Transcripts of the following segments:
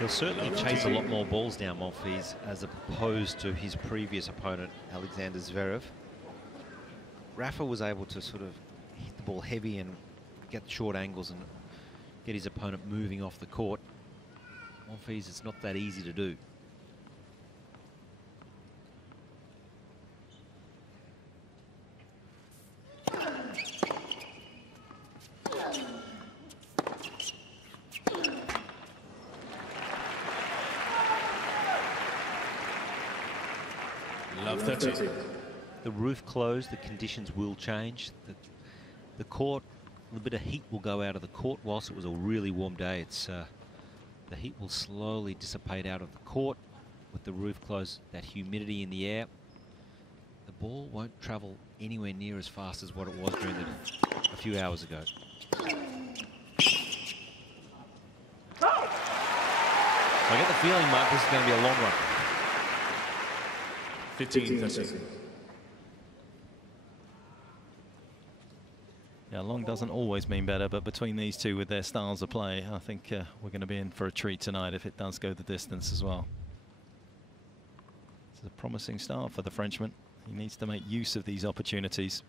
He'll certainly chase a lot more balls down, Monfils, as opposed to his previous opponent, Alexander Zverev. Rafa was able to sort of hit the ball heavy and get short angles and get his opponent moving off the court. Monfils, it's not that easy to do. Love 30. The roof closed, the conditions will change. The court, a little bit of heat will go out of the court whilst it was a really warm day. It's the heat will slowly dissipate out of the court with the roof closed, that humidity in the air. The ball won't travel anywhere near as fast as what it was during a few hours ago. So I get the feeling, Mark, this is going to be a long run. 15-30. Yeah, long doesn't always mean better, but between these two with their styles of play, I think we're going to be in for a treat tonight if it does go the distance as well. It's a promising start for the Frenchman. He needs to make use of these opportunities.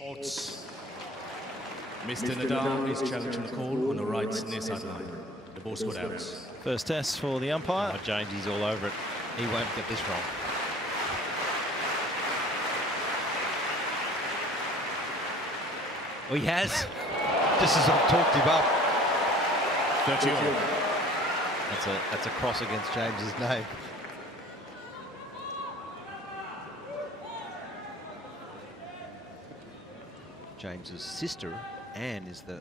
Odds. Mr. Nadal is challenging the call on the right near sideline. The ball scored out. First test for the umpire. Oh, James, he's all over it. He won't get this wrong. Oh, he has. This has talked him up. 30. That's a cross against James's name. James's sister, Anne, is the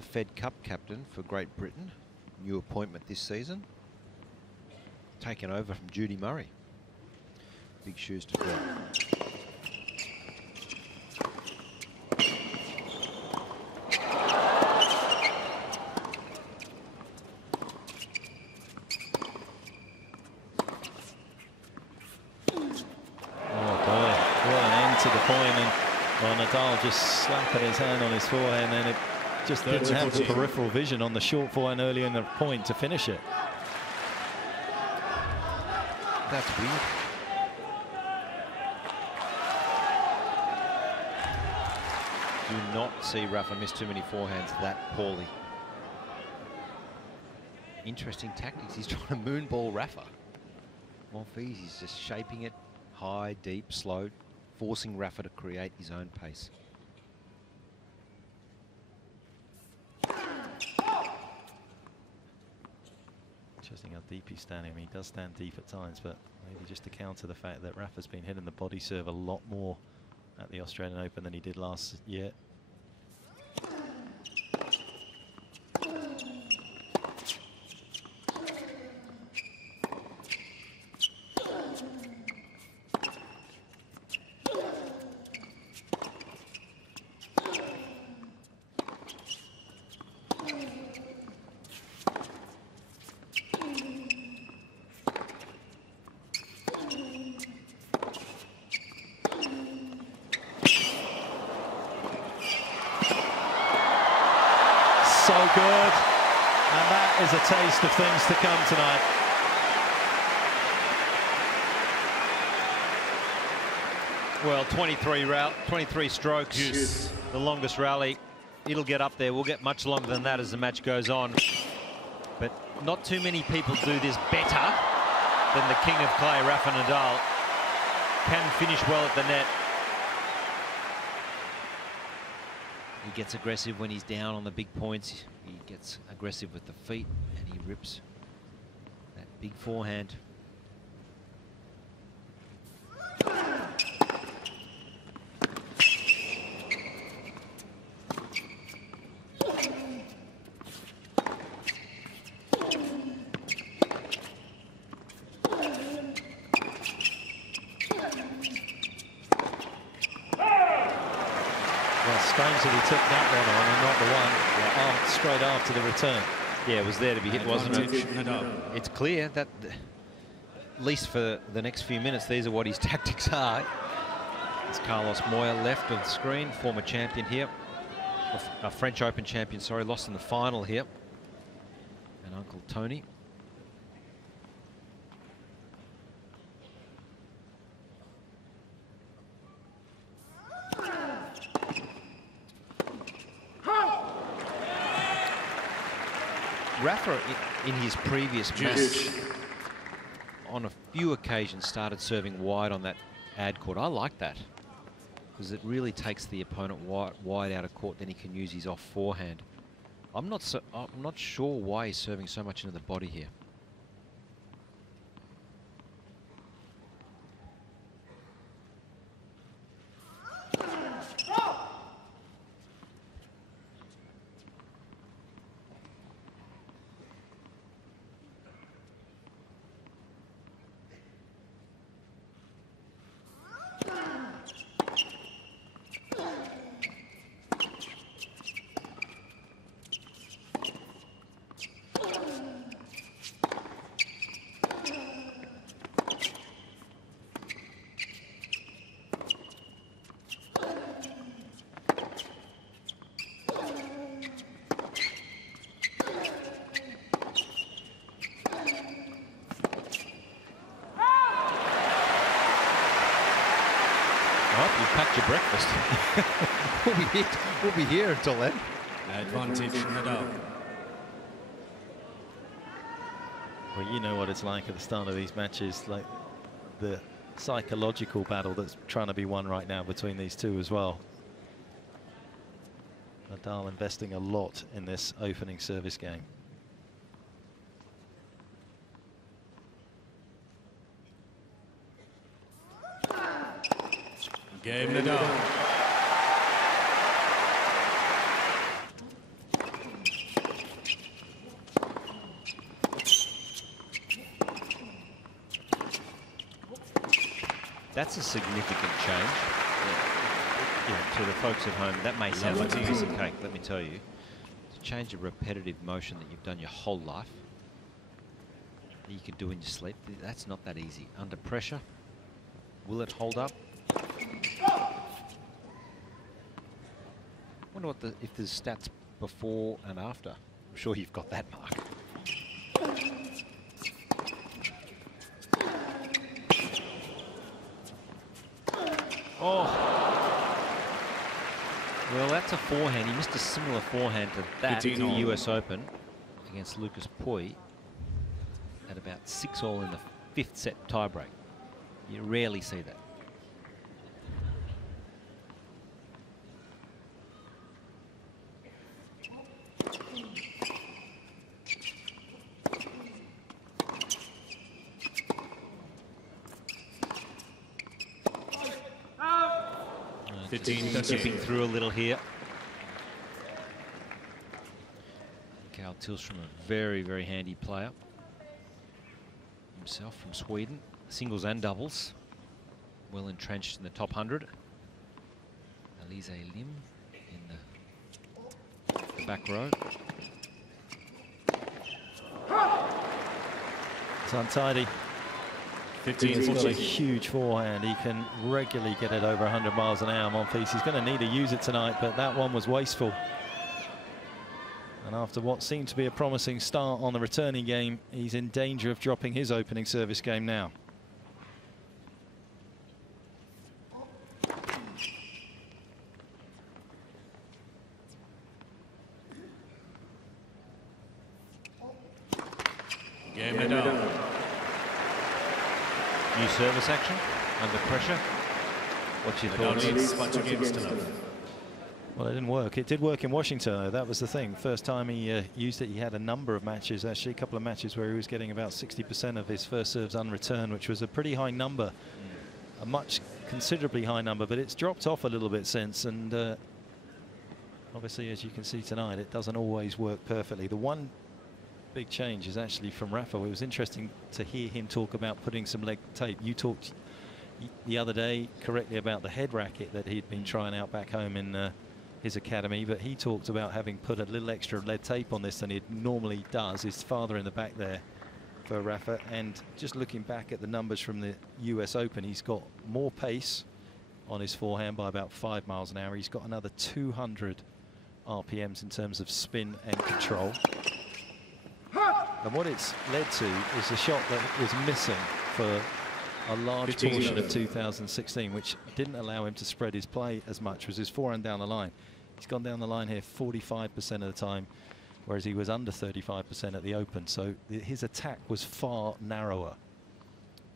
Fed Cup captain for Great Britain. New appointment this season. Taken over from Judy Murray. Big shoes to fill. Nadal just slapping his hand on his forehead, and then it just didn't have the peripheral vision on the short forehand earlier in the point to finish it. That's weird. Do not see Rafa miss too many forehands that poorly. Interesting tactics. He's trying to moonball Rafa. Monfils, he's just shaping it high, deep, slow, forcing Rafa to create his own pace. Interesting how deep he's standing. I mean, he does stand deep at times, but maybe just to counter the fact that Rafa's been hitting the body serve a lot more at the Australian Open than he did last year. So good, and that is a taste of things to come tonight. Well, 23 strokes, Yes. The longest rally. It'll get up there. We'll get much longer than that as the match goes on. But not too many people do this better than the king of clay, Rafa Nadal. Can finish well at the net. He gets aggressive when he's down on the big points. He gets aggressive with the feet and he rips that big forehand. Strange that he took that one on and not the one straight after the return. Yeah, it was there to be hit, wasn't it? It's clear that, at least for the next few minutes, these are what his tactics are. It's Carlos Moya left of the screen, former champion here. A French Open champion, sorry, lost in the final here. And Uncle Tony. Rafa, in his previous match, on a few occasions started serving wide on that ad court. I like that because it really takes the opponent wide out of court. Then he can use his off forehand. I'm not sure why he's serving so much into the body here. Packed your breakfast. we'll be here until then. Advantage Nadal. Well, you know what it's like at the start of these matches, like the psychological battle that's trying to be won right now between these two as well. Nadal investing a lot in this opening service game. Gael Nadal. That's a significant change. Yeah, to the folks at home, that may sound like a piece of cake, let me tell you. It's a change of repetitive motion that you've done your whole life, that you can do in your sleep. That's not that easy. Under pressure, will it hold up? Wonder what if there's stats before and after. I'm sure you've got that, Mark. Oh. Well, that's a forehand. He missed a similar forehand to that in the US Open against Lucas Pouille at about 6-all in the 5th set tiebreak. You rarely see that. Tipping through a little here. Gael Tillström, a very, very handy player. Himself from Sweden, singles and doubles. Well entrenched in the top 100. Elise Lim in the back row. It's untidy. He's got a huge forehand. He can regularly get it over 100 miles an hour, Monfils. He's going to need to use it tonight, but that one was wasteful. And after what seemed to be a promising start on the returning game, he's in danger of dropping his opening service game now. Game Nadal. New service action under pressure. What's your thoughts? Well, it didn't work. It did work in Washington, though. That was the thing. First time he used it, he had a number of matches, actually, a couple of matches where he was getting about 60% of his first serves unreturned, which was a pretty high number, a much considerably high number, but it's dropped off a little bit since. And obviously, as you can see tonight, it doesn't always work perfectly. The one big change is actually from Rafa. It was interesting to hear him talk about putting some leg tape. You talked the other day correctly about the head racket that he'd been trying out back home in his academy, but he talked about having put a little extra lead tape on this than he normally does. His father in the back there for Rafa, and just looking back at the numbers from the US Open, he's got more pace on his forehand by about 5 miles an hour. He's got another 200 RPMs in terms of spin and control. And what it's led to is a shot that was missing for a large portion of 2016, which didn't allow him to spread his play as much, was his forehand down the line. He's gone down the line here 45% of the time, whereas he was under 35% at the Open. So his attack was far narrower.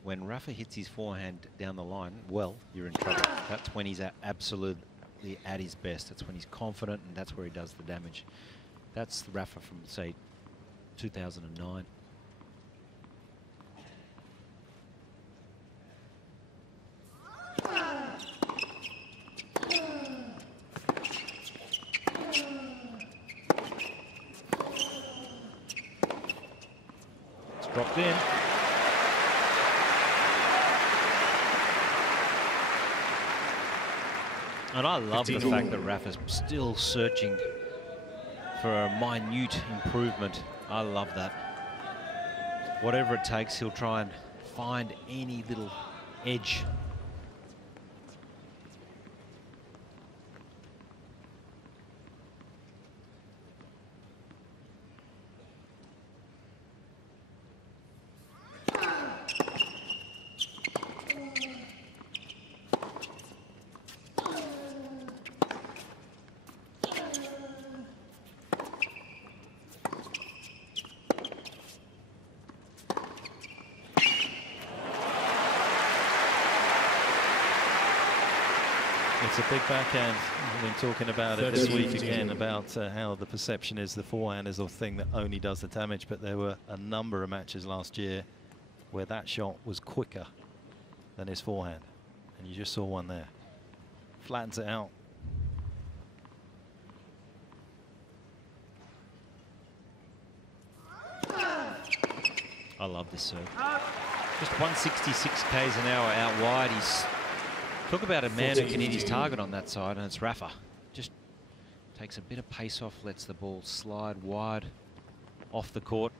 When Rafa hits his forehand down the line, well, you're in trouble. That's when he's absolutely at his best. That's when he's confident, and that's where he does the damage. That's Rafa from, say, 2009. It's dropped in. And I love the fact that Rafa's still searching for a minute improvement. I love that. Whatever it takes, he'll try and find any little edge. It's a big backhand. We've been talking about it this week again, about how the perception is the forehand is the thing that only does the damage, but there were a number of matches last year where that shot was quicker than his forehand. And you just saw one there. Flattens it out. I love this serve. Just 166 k's an hour out wide. He's talk about a man who can hit his target on that side, and it's Rafa. Just takes a bit of pace off, lets the ball slide wide off the court.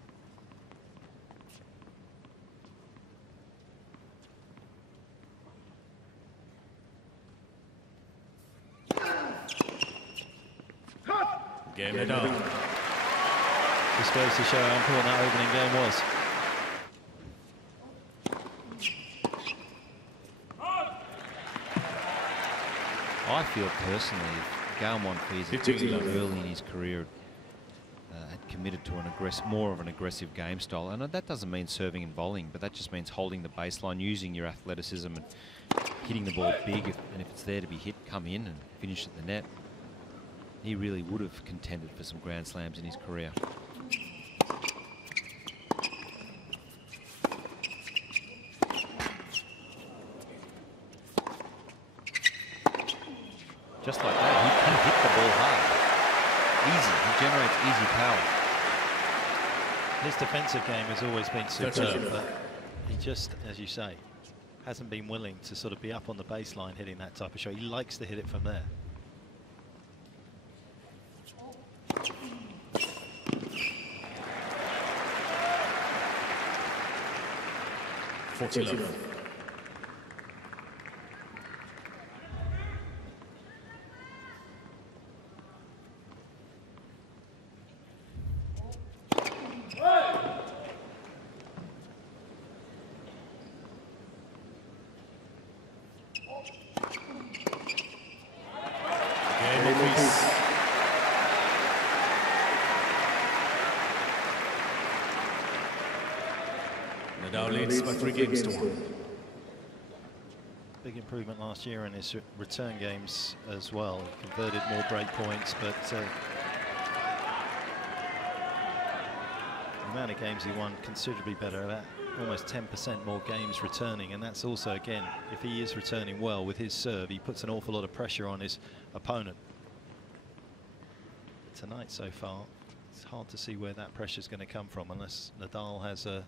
Game it up. This goes to show how important that opening game was. I feel personally, if Gael Monfils early in his career had committed to more of an aggressive game style, and that doesn't mean serving and volleying, but that just means holding the baseline, using your athleticism and hitting the ball big, and if it's there to be hit, come in and finish at the net. He really would have contended for some Grand Slams in his career. Just like that, he can hit the ball hard. Easy, he generates easy power. His defensive game has always been superb, but he just, as you say, hasn't been willing to sort of be up on the baseline hitting that type of shot. He likes to hit it from there. Nadal leads by 3 games to 1. Big improvement last year in his return games as well. He converted more break points, but the amount of games he won considerably better. About almost 10% more games returning, and that's also, again, if he is returning well with his serve, he puts an awful lot of pressure on his opponent. Tonight so far, it's hard to see where that pressure is going to come from unless Nadal has a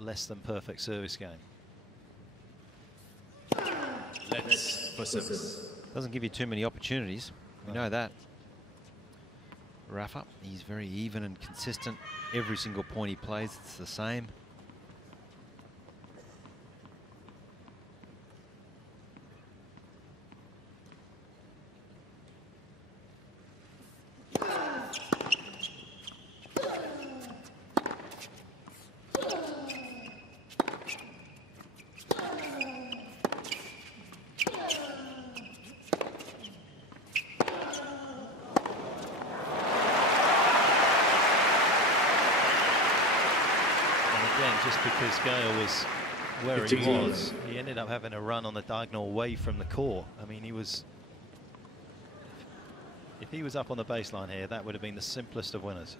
less than perfect service game. Let's for service. Doesn't give you too many opportunities. We know that. Rafa, he's very even and consistent. Every single point he plays, it's the same. And again, just because Gael was where he was, he ended up having a run on the diagonal away from the court. I mean, he was... If he was up on the baseline here, that would have been the simplest of winners.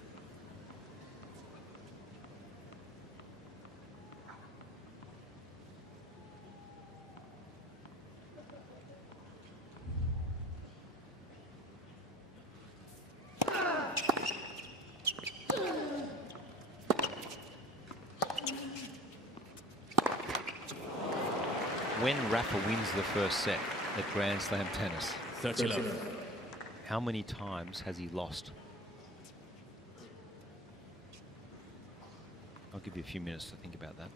When Rafa wins the first set at Grand Slam tennis, 30-love. how many times has he lost? I'll give you a few minutes to think about that.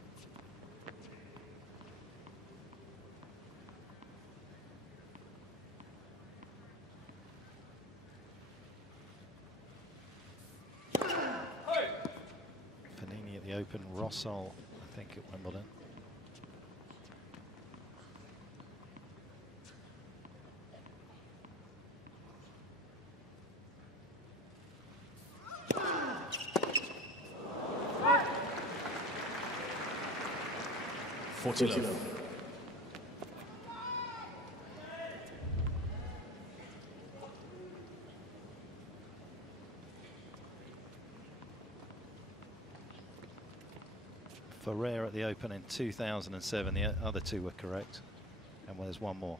Fanini at the Open, Rossol, I think, at Wimbledon. Ferrer at the Open in 2007. The other two were correct. And well, there's one more.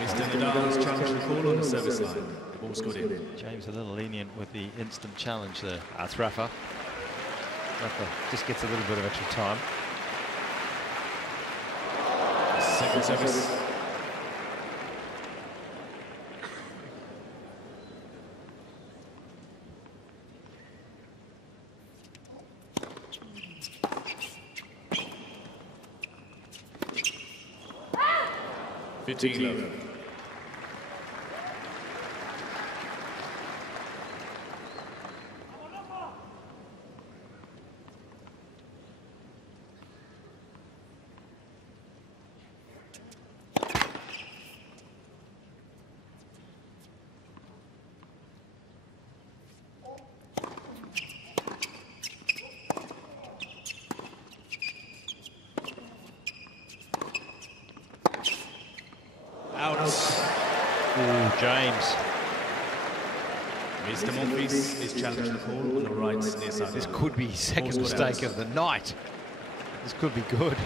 Mr. Nadal's challenge call on the service line. The ball's good in. James a little lenient with the instant challenge there. That's Rafa. Rafa just gets a little bit of extra time. Second service. Love. James. Mr. Monfils is challenging the call on the right near side. This could be his second mistake of the night. This could be good.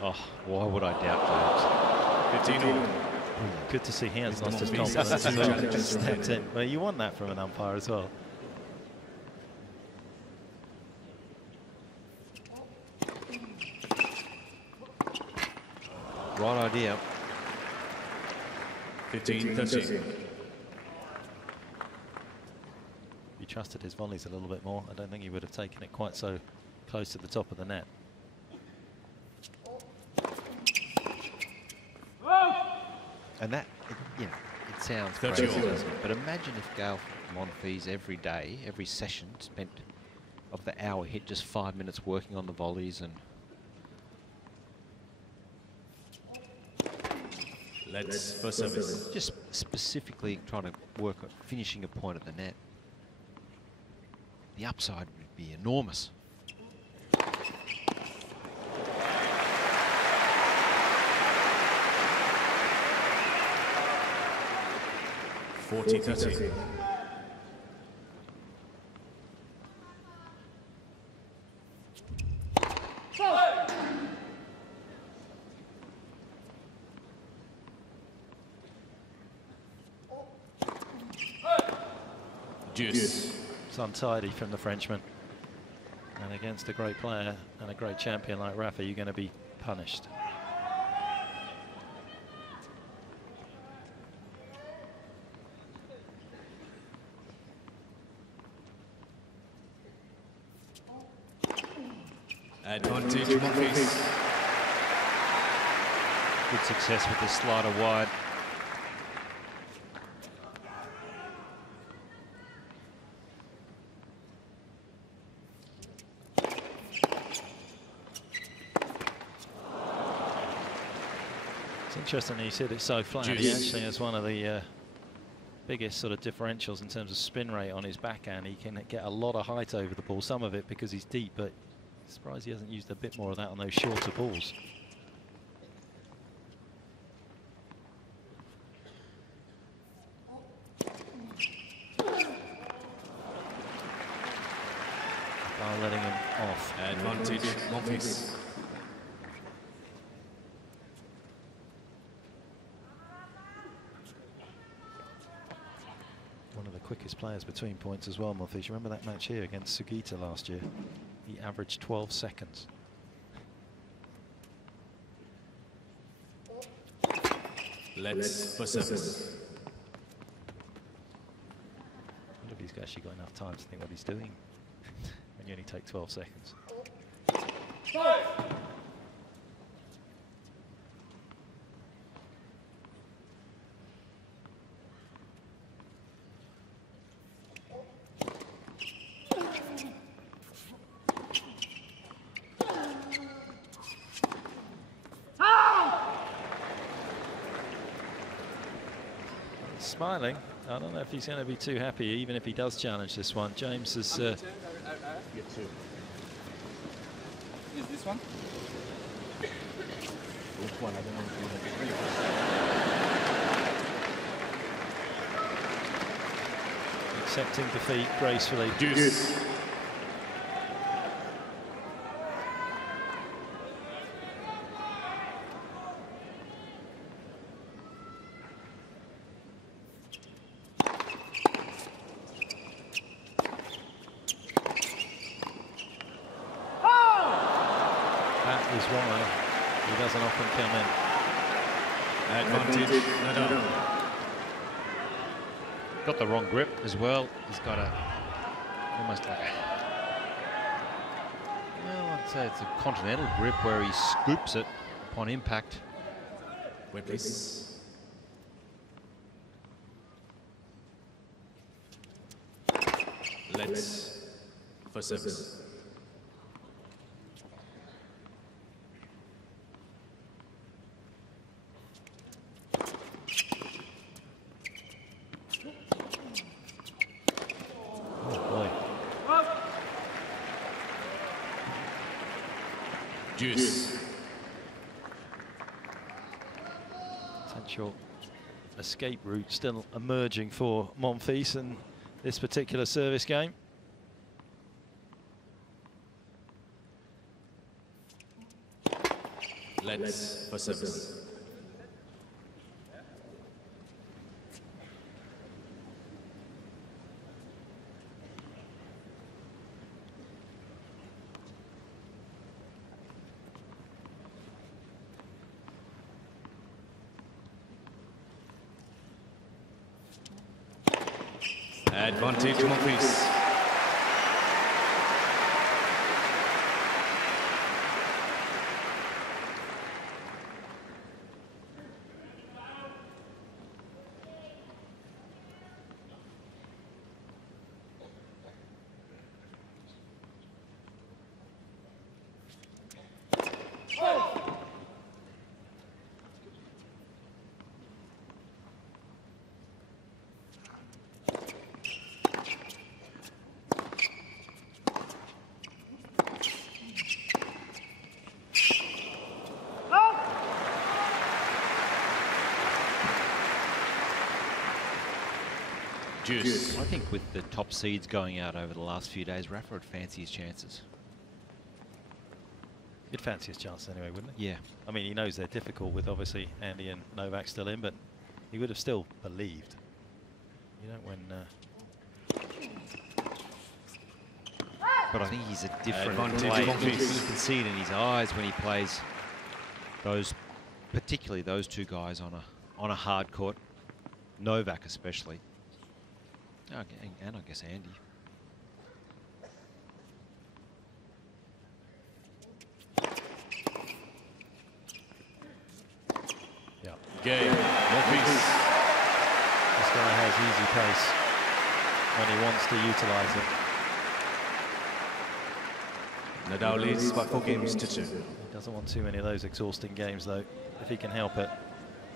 Oh, why would I doubt James? 15-all. Good to see he has lost his confidence as well. Just stepped in. Well, you want that from an umpire as well. Right idea. 15-13. If he trusted his volleys a little bit more, I don't think he would have taken it quite so close to the top of the net. And that, you know, it sounds 30 crazy, all. doesn't it? But imagine if Gael Monfils every day, every session, spent of the hour hit just 5 minutes working on the volleys and Let's first service. just specifically trying to work on finishing a point at the net. The upside would be enormous. $40-30. Deuce. It's untidy from the Frenchman. And against a great player and a great champion like Rafa, you're going to be punished. Advantage Monfils. Good success with the slider wide. It's interesting he said it's so flat. He actually has one of the biggest sort of differentials in terms of spin rate on his backhand. He can get a lot of height over the ball, some of it because he's deep, but I'm surprised he hasn't used a bit more of that on those shorter balls. By letting him off. Advantage, Monfils. One of the quickest players between points as well, Monfils. You remember that match here against Sugita last year? He averaged 12 seconds. Let's for service. I wonder if he's actually got enough time to think what he's doing when you only take 12 seconds. Smiling. I don't know if he's going to be too happy, even if he does challenge this one. James has... Is this one? Which one? I don't know if accepting defeat gracefully. Deuce. Is why he doesn't often come in. Advantage, Nadal. Got the wrong grip as well. He's got a almost like a, well, I'd say it's a continental grip where he scoops it upon impact. Wait, please. Let's for service. Deuce. Potential escape route still emerging for Monfils in this particular service game. Let's for service. Advantage, Monfils. Deuce. I think with the top seeds going out over the last few days, Rafa would fancy his chances. He'd fancy his chance anyway, wouldn't he? Yeah. I mean, he knows they're difficult with obviously Andy and Novak still in, but he would have still believed. You know, when... But I think he's a different Advantage, player. Monfils. You can see it in his eyes when he plays those, particularly those two guys on a hard court. Novak especially. Okay, and I guess Andy. Gael Monfils. This guy has easy pace when he wants to utilize it. Nadal leads by 4 games to 2. He doesn't want too many of those exhausting games, though, if he can help it.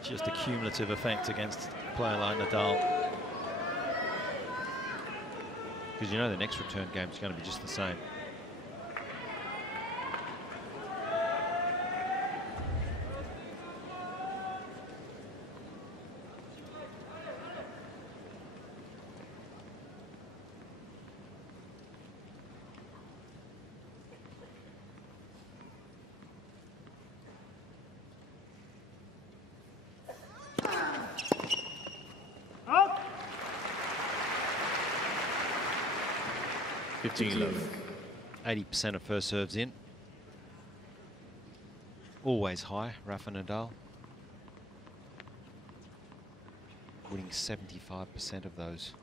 Just a cumulative effect against a player like Nadal. Because you know the next return game is going to be just the same. Up. 15 love. 80% of first serves in. Always high, Rafa Nadal. Winning 75% of those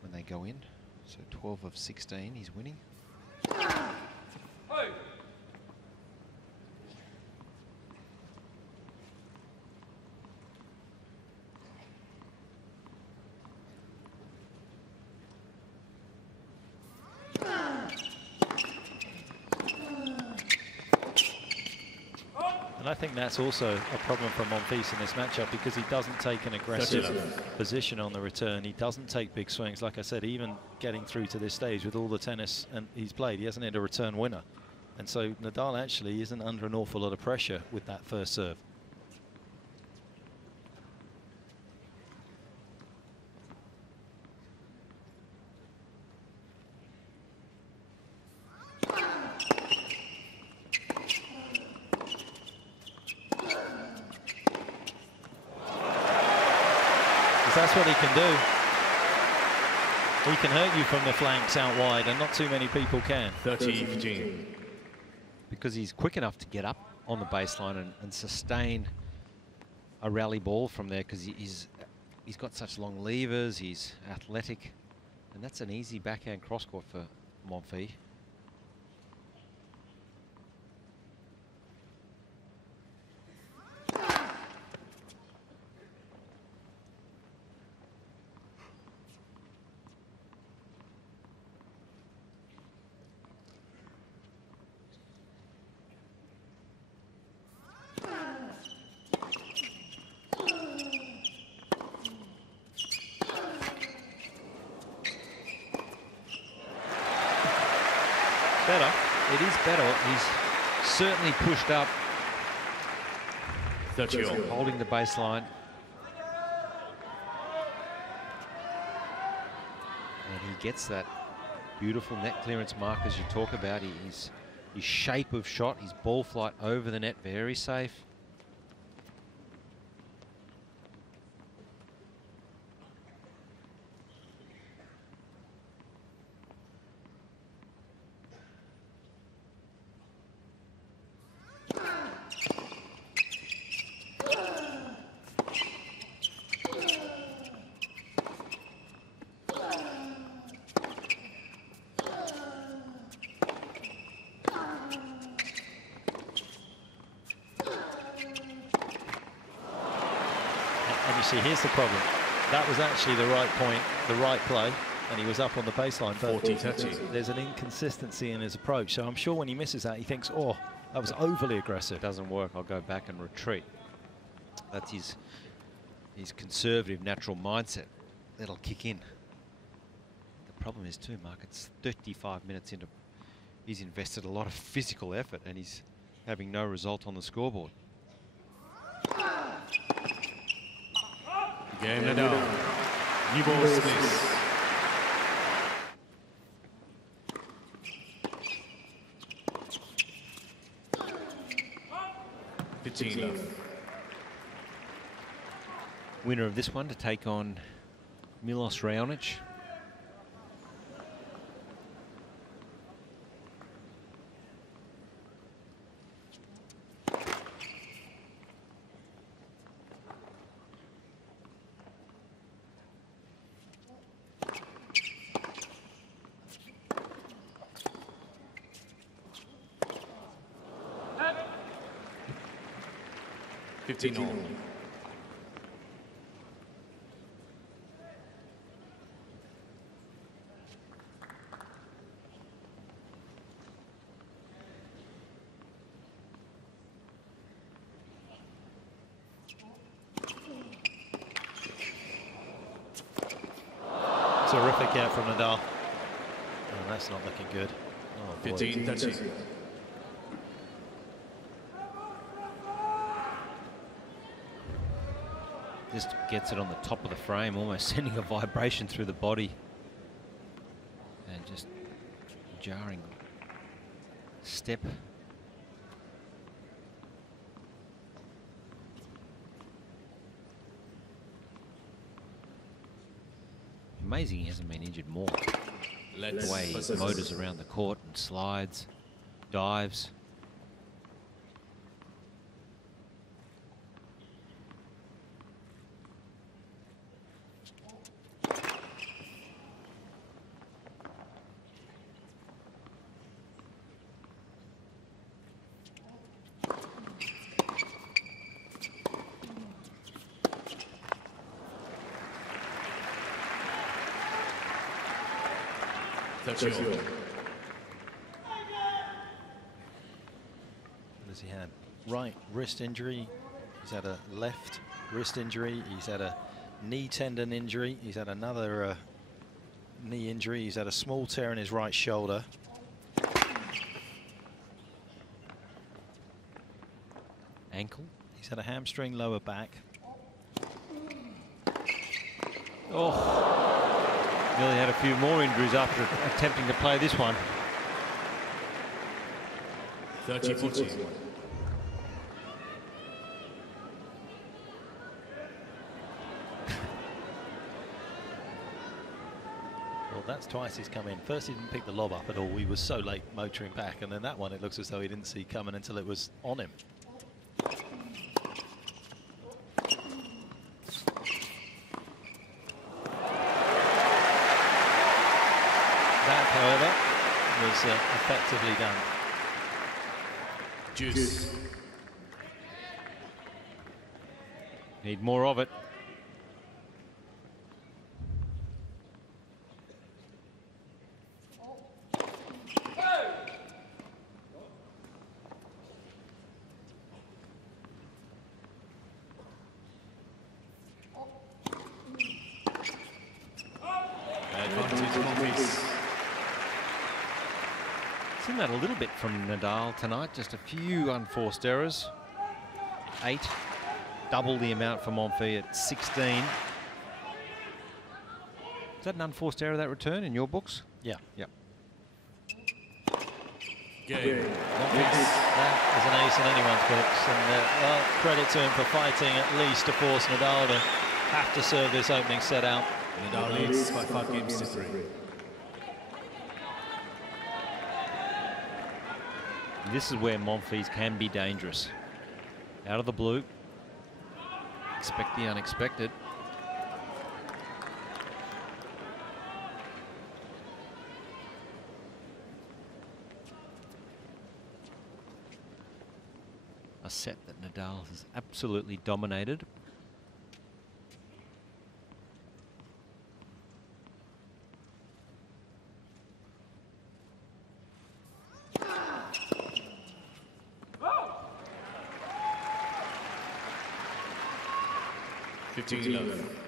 when they go in. So 12 of 16 he's winning. And I think that's also a problem for Monfils in this matchup, because he doesn't take an aggressive position on the return. He doesn't take big swings. Like I said, even getting through to this stage with all the tennis and he's played, he hasn't hit a return winner. And so Nadal actually isn't under an awful lot of pressure with that first serve. That's what he can do. He can hurt you from the flanks out wide, and not too many people can. 30-15. Because he's quick enough to get up on the baseline and sustain a rally ball from there, because he's got such long levers, he's athletic, and that's an easy backhand cross court for Monfils. Better. It is better. He's certainly pushed up. 30 all. Holding the baseline. And he gets that beautiful net clearance mark as you talk about. His shape of shot, his ball flight over the net, very safe. Here's the problem. That was actually the right point, the right play, and he was up on the baseline. But 40-30. there's an inconsistency in his approach. So I'm sure when he misses that, he thinks, oh, that was overly aggressive. It doesn't work. I'll go back and retreat. That's his conservative, natural mindset. That'll kick in. The problem is too, Mark, it's 35 minutes into. He's invested a lot of physical effort, and he's having no result on the scoreboard. Game Nadal. New ball Smith. Winner of this one to take on Milos Raonic. 15 all. Terrific out from Nadal. Oh, that's not looking good. Oh, 15, 13. Just gets it on the top of the frame, almost sending a vibration through the body. And just jarring step. Amazing he hasn't been injured more. The way he motors around the court and slides, dives. What has he had? Right wrist injury. He's had a left wrist injury. He's had a knee tendon injury. He's had another knee injury. He's had a small tear in his right shoulder. Ankle. He's had a hamstring lower back. Oh. Nearly had a few more injuries after attempting to play this one. 30-40. Well, that's twice he's come in. First he didn't pick the lob up at all. He was so late motoring back. And then that one, it looks as though he didn't see coming until it was on him. However, was effectively done. Juice. Need more of it. Advantage Monfils. Seen that a little bit from Nadal tonight, just a few unforced errors. 8, double the amount for Monfils at 16. Is that an unforced error, that return, in your books? Yeah. Yep. Gael. That is an ace in anyone's books, and well, credit to him for fighting at least to force Nadal to have to serve this opening set out. Nadal leads by 5 games to 3. This is where Monfils can be dangerous. Out of the blue. Expect the unexpected. A set that Nadal has absolutely dominated. Love.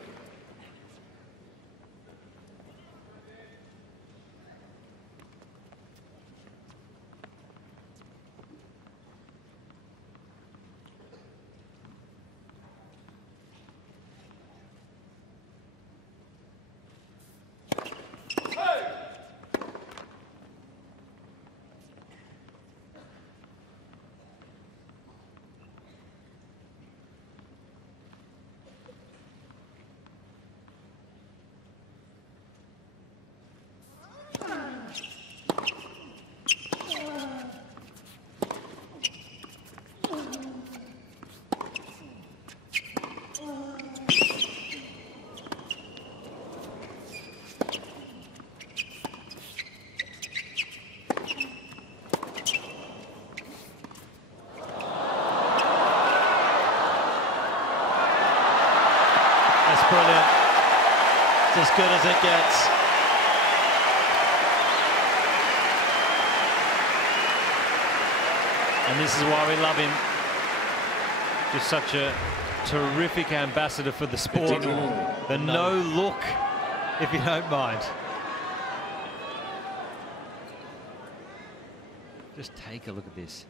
just as good as it gets. And this is why we love him. Just such a terrific ambassador for the sport. The no look, if you don't mind. Just take a look at this.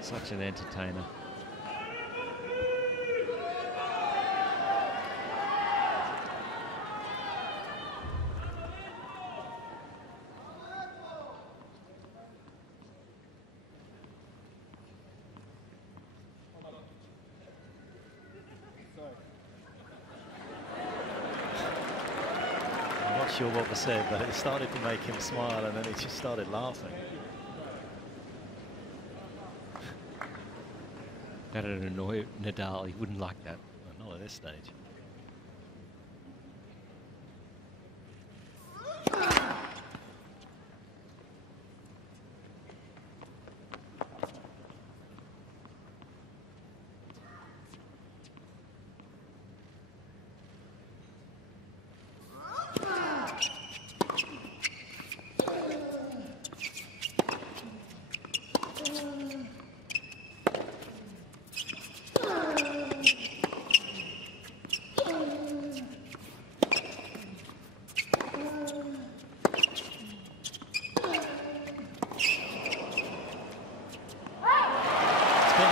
Such an entertainer. I'm not sure what was said, but it started to make him smile, and then he just started laughing. That'd annoy Nadal. He wouldn't like that. Well, not at this stage.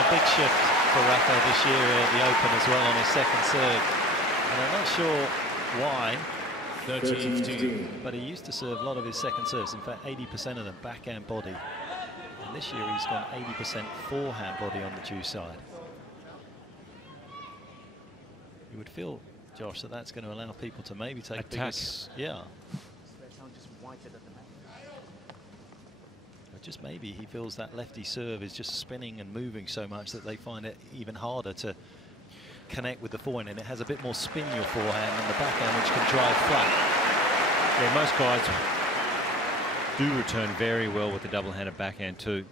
Big shift for Rafa this year at the Open as well on his second serve. And I'm not sure why, 13-15. but he used to serve a lot of his second serves. In fact, 80% of them backhand body. And this year he's gone 80% forehand body on the due side. You would feel, Josh, that that's going to allow people to maybe take attacks. Yeah. Just maybe he feels that lefty serve is just spinning and moving so much that they find it even harder to connect with the forehand, and it has a bit more spin, your forehand, than the backhand, which can drive flat. Yeah, most guys do return very well with the double-handed backhand too.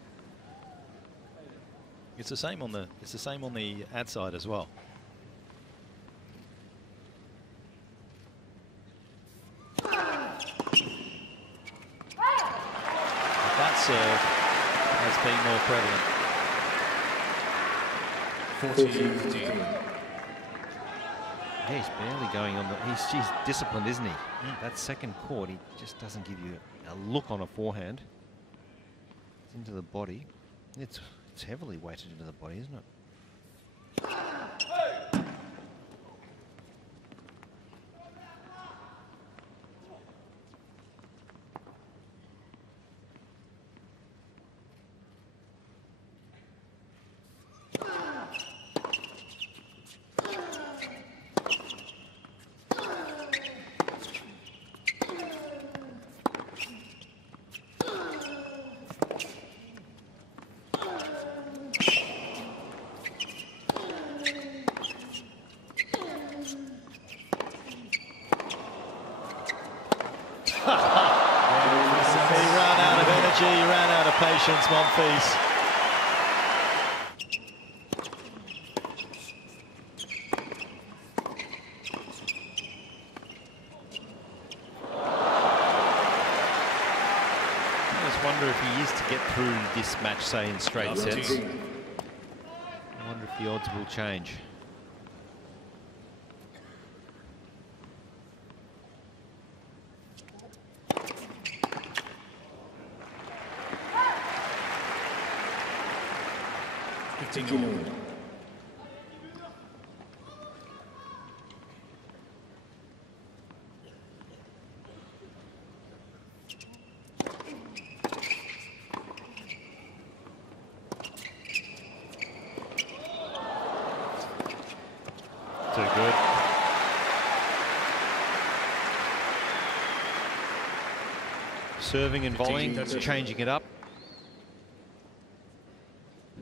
It's the same on the ad side as well. That serve has been more prevalent. 14-15. Yeah, he's barely going on the. He's disciplined, isn't he? That second chord, he just doesn't give you a look on a forehand. It's into the body. It's heavily weighted into the body, isn't it? He ran out of patience, Monfils. I just wonder if he is to get through this match, say, in straight sets. I wonder if the odds will change. Too good. Serving and volleying, changing it up.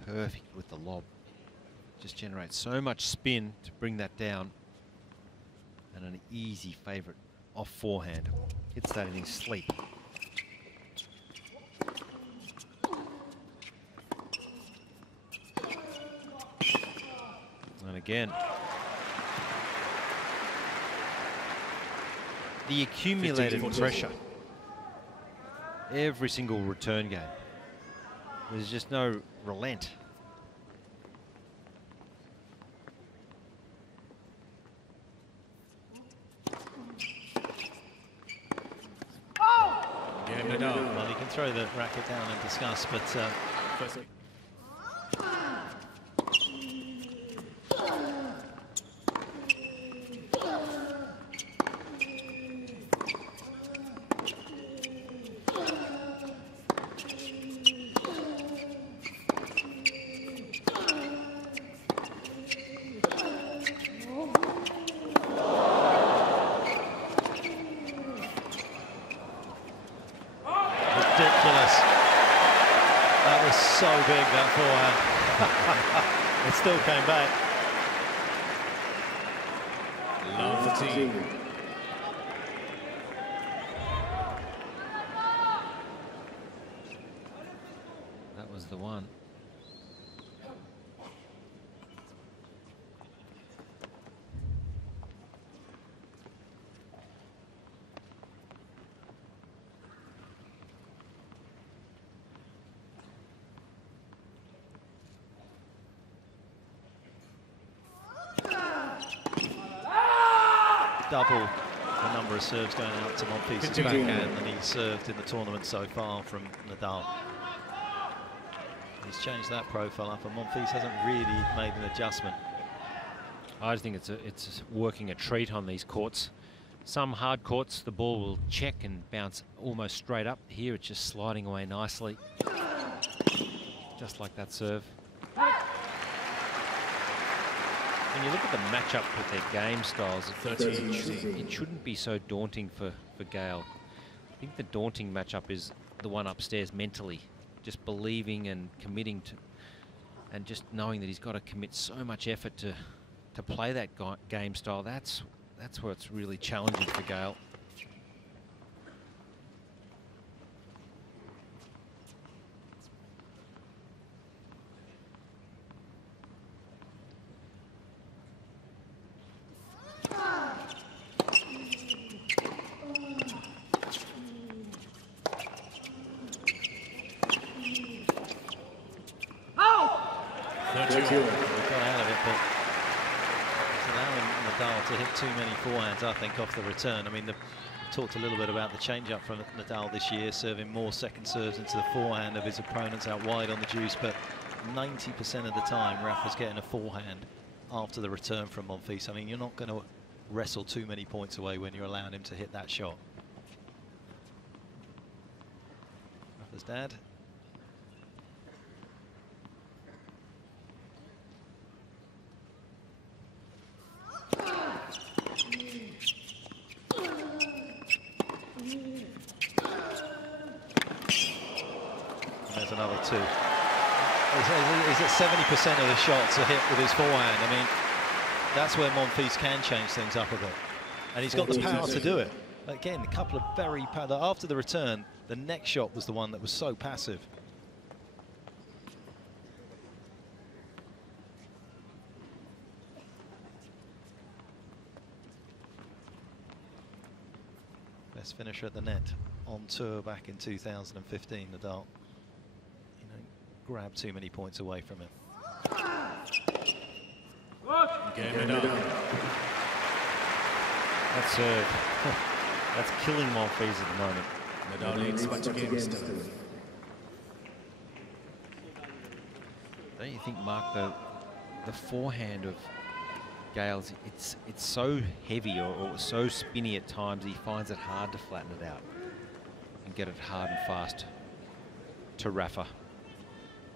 Perfect with the lob. Just generates so much spin to bring that down. And an easy favourite off forehand. Hits that in his sleep. And again. the accumulated pressure, every single return game, there's just no relent. Well, he can throw the racket down and discuss, but First. ridiculous. That was so big, that forehand. It still came back. Love the team. That was the one. Double the number of serves going out to Monfils' backhand than he's served in the tournament so far from Nadal. He's changed that profile up, and Monfils hasn't really made an adjustment. I just think it's working a treat on these courts. Some hard courts, the ball will check and bounce almost straight up. Here it's just sliding away nicely, just like that serve. When you look at the matchup with their game styles, it shouldn't be so daunting for Gael. I think the daunting matchup is the one upstairs mentally, just believing and committing to, and just knowing that he's got to commit so much effort to play that game style. That's where it's really challenging for Gael. To hit too many forehands, I think, off the return. I mean, we've talked a little bit about the change-up from Nadal this year, serving more second serves into the forehand of his opponents out wide on the juice, but 90% of the time, Rafa's getting a forehand after the return from Monfils. I mean, you're not going to wrestle too many points away when you're allowing him to hit that shot. Rafa's dad. There's another two. He's at 70% of the shots are hit with his forehand. I mean, that's where Monfils can change things up a bit. And he's got the power to do it. Again, a couple of very after the return, the next shot was the one that was so passive. Best finisher at the net on tour back in 2015, Nadal. Grab too many points away from him. That's that's killing Monfils at the moment. Nadal leads by 2 games. Don't you think, Mark, the forehand of Gael's, it's so heavy or so spinny at times, he finds it hard to flatten it out and get it hard and fast to Rafa.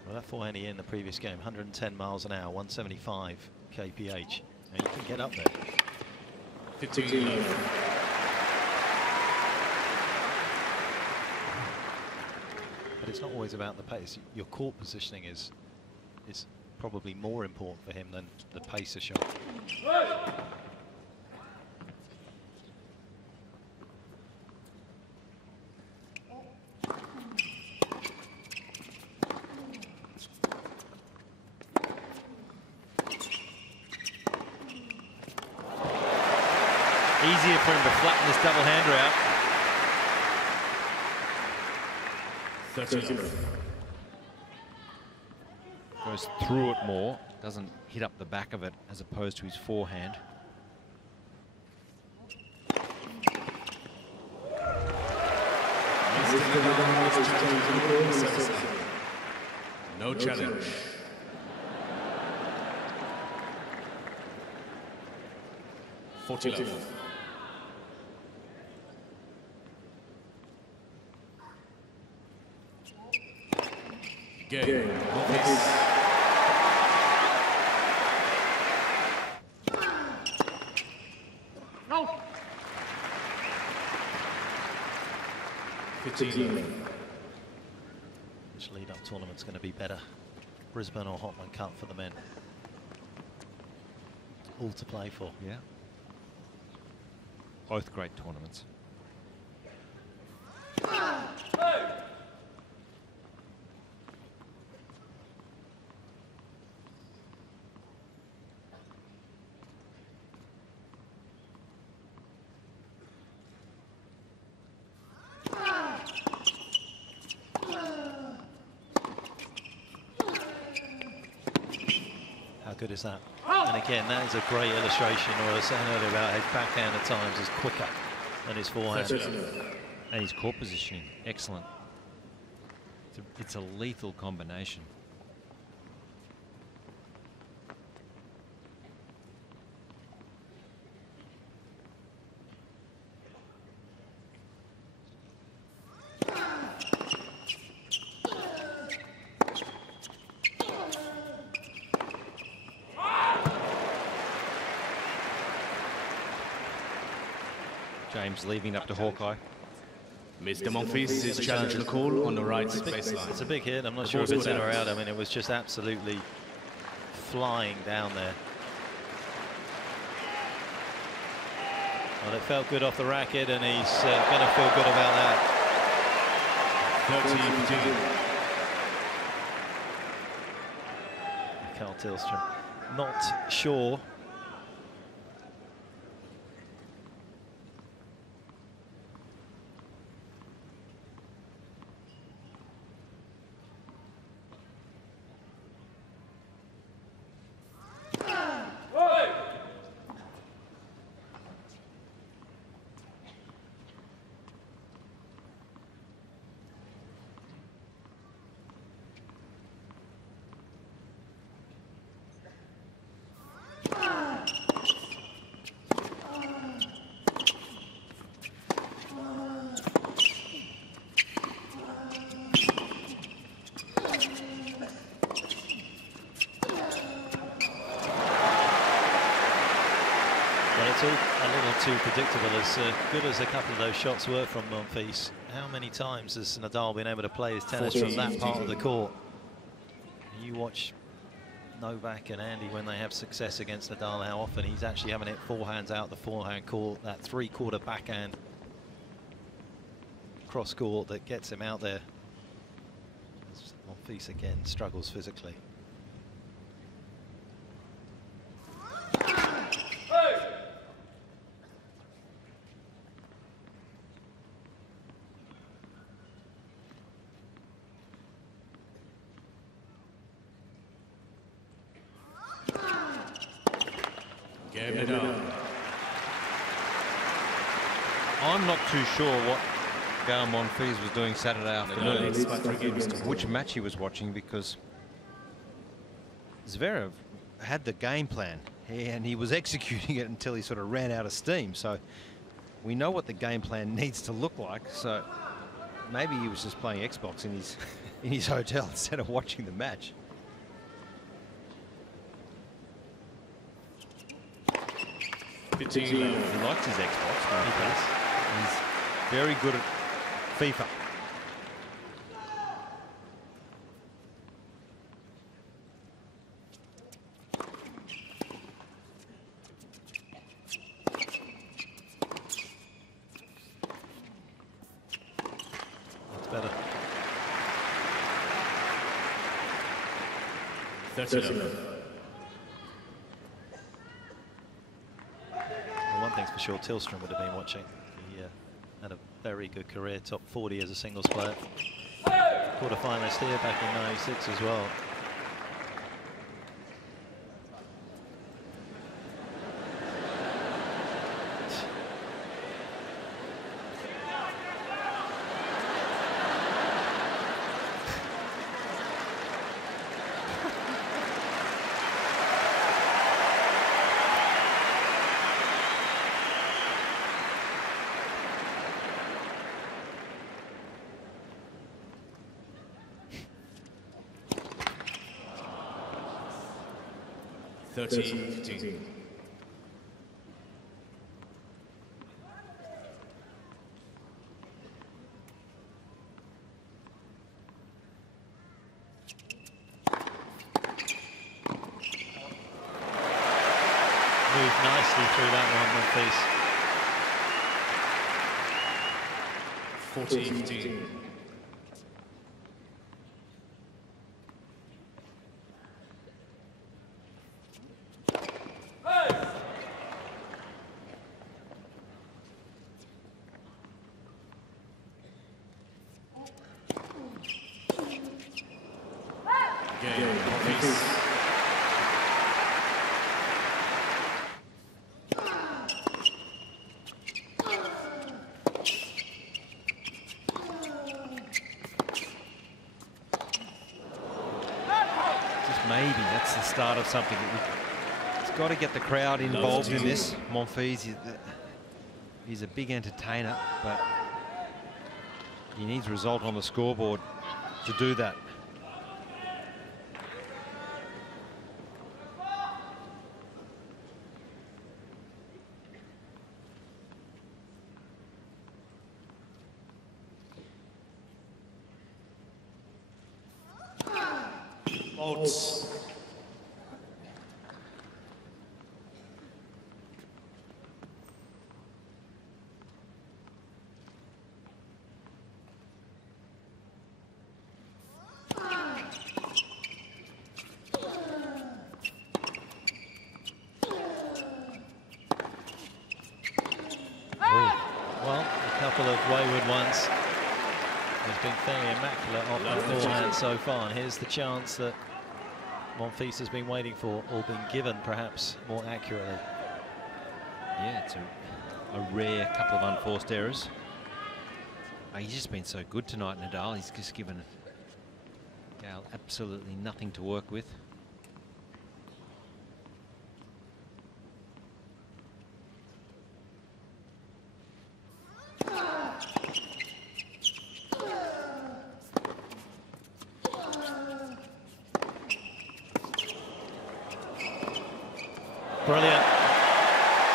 Well, that forehand he in the previous game, 110 miles an hour, 175 kph. And you can get up there. 15. But it's not always about the pace. Your court positioning is probably more important for him than the pacer shot. Easy easier for him to flatten this double hander out. 30. Goes through it more, doesn't hit up the back of it as opposed to his forehand. No challenge. Forty love. Gael Monfils. No. 15. Which lead-up tournament's going to be better? Brisbane or Hopman Cup for the men? All to play for. Yeah. Both great tournaments. How good is that? And again, that is a great illustration, or I was saying earlier about his backhand at times is quicker than his forehand. And his court positioning, excellent. It's a lethal combination. James leaving up to Hawkeye. Mr. Monfils is challenging the call on the right baseline. It's a big hit. I'm not sure if it's in or out. I mean, it was just absolutely flying down there. Well, it felt good off the racket, and he's going to feel good about that. 30-15. Carl Tillstrom, not sure. Too predictable. As good as a couple of those shots were from Monfils, how many times has Nadal been able to play his tennis from that part of the court? You watch Novak and Andy when they have success against Nadal, how often he's actually having it forehands out the forehand court, that three-quarter backhand cross court that gets him out there. Monfils again struggles physically. I'm not too sure what Gael Monfils was doing Saturday afternoon, which match he was watching, because Zverev had the game plan and he was executing it until he sort of ran out of steam. So we know what the game plan needs to look like. So maybe he was just playing Xbox in his hotel instead of watching the match. He likes his Xbox. He's very good at FIFA. That's better. 30. One thing that's for sure Tillstrom would have been watching. He had a very good career, top 40 as a singles player. Quarter-finalist here back in '96 as well. $13-15. Moved nicely through that one, Monfils. 14-15. Gael Monfils. Maybe that's the start of something. It's got to get the crowd involved in this. Monfils, he's a big entertainer, but he needs a result on the scoreboard to do that. Outs. Well, a couple of wayward ones. He's been fairly immaculate off the forehand so far, and here's the chance that Monfils has been waiting for, or been given perhaps more accurately. Yeah, it's a rare couple of unforced errors. He's just been so good tonight, Nadal. He's just given Gael absolutely nothing to work with. Brilliant.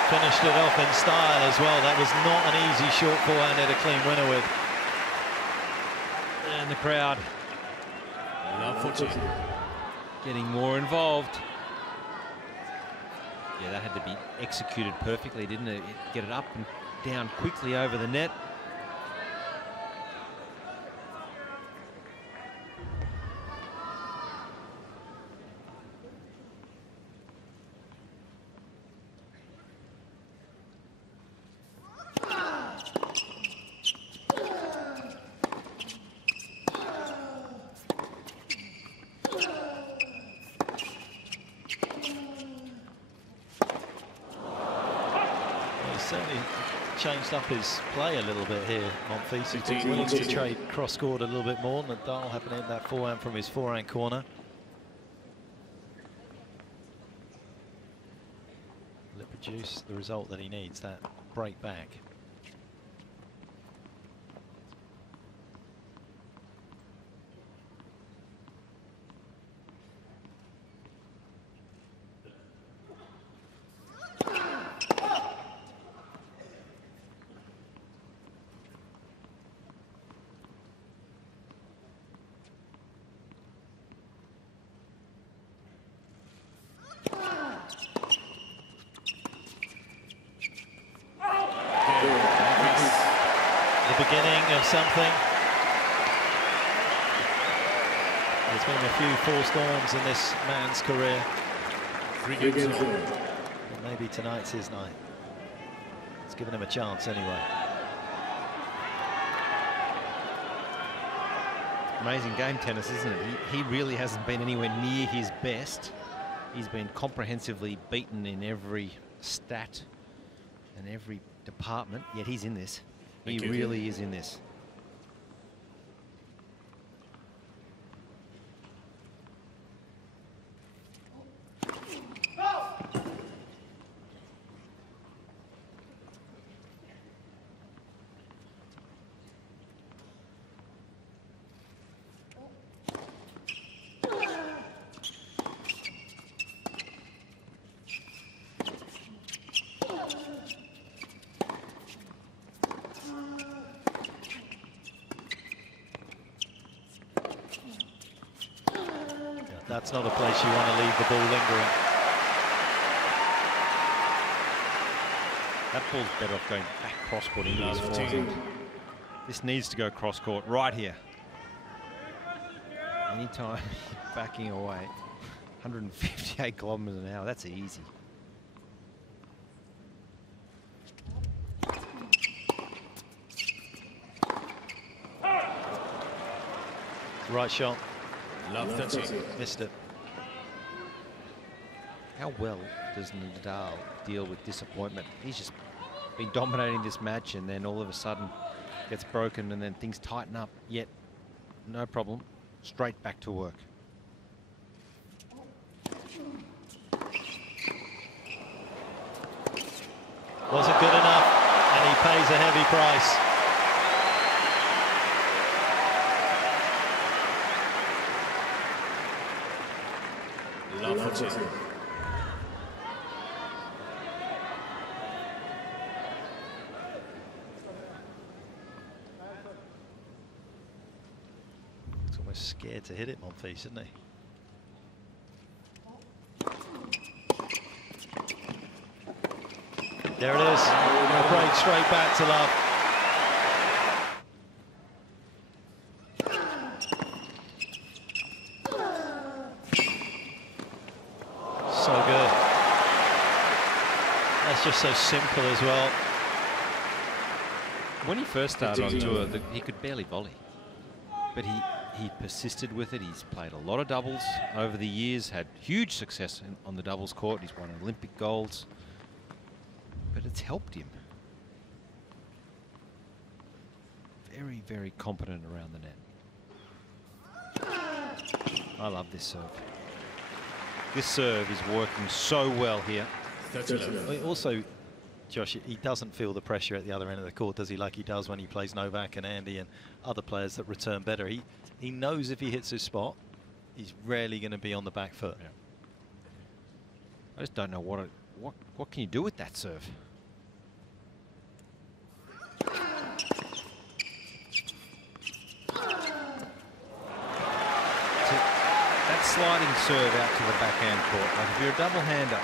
Finished it off in style as well. That was not an easy short forehand to clean winner with. And the crowd getting more involved. Yeah, that had to be executed perfectly, didn't it? Get it up and down quickly over the net. Certainly changed up his play a little bit here, Monfils. He's been willing to trade cross-court a little bit more. Nadal having to hit that forehand from his forehand corner. Will it produce the result that he needs, that break back? Beginning of something. There's been a few false storms in this man's career. 3 games. Maybe tonight's his night. giving him a chance anyway. Amazing game tennis, isn't it? He really hasn't been anywhere near his best. He's been comprehensively beaten in every stat and every department, yet he's in this. He really is in this. That's not a place you want to leave the ball lingering. That ball's better off going back cross-court into his forehand. This needs to go cross-court right here. Anytime you're backing away, 158 kilometers an hour, that's easy. Right shot. Love 13. Missed it. How well does Nadal deal with disappointment? He's just been dominating this match and then all of a sudden gets broken and then things tighten up. Yet, no problem. Straight back to work. Wasn't good enough, and he pays a heavy price. Love 14. He's almost scared to hit it, Monfils, isn't he? There it is. A break straight back to love. So good. That's just so simple as well. When he first started on tour, he could barely volley. But he persisted with it. He's played a lot of doubles over the years, had huge success on the doubles court. He's won Olympic golds. But it's helped him. Very, very competent around the net. I love this serve. This serve is working so well here. Also, Josh, he doesn't feel the pressure at the other end of the court, does he? Like he does when he plays Novak and Andy and other players that return better. He knows if he hits his spot, he's rarely going to be on the back foot. Yeah. I just don't know what can you do with that serve. That sliding serve out to the backhand court. Like if you're a double-hander,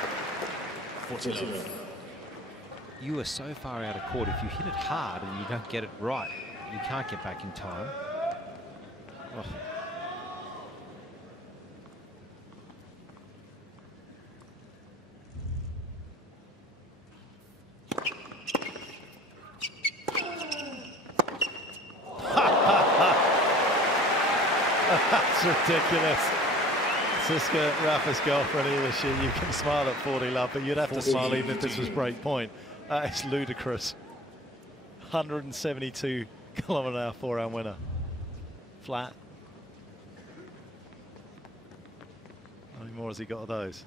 40 love. You are so far out of court. If you hit it hard and you don't get it right, you can't get back in time. Oh. That's ridiculous. Siska, Rafa's girlfriend, either she, you can smile at 40 love, but you'd have to smile even if this was break point. That is ludicrous. 172 km/h forehand winner. Flat. How many more has he got of those?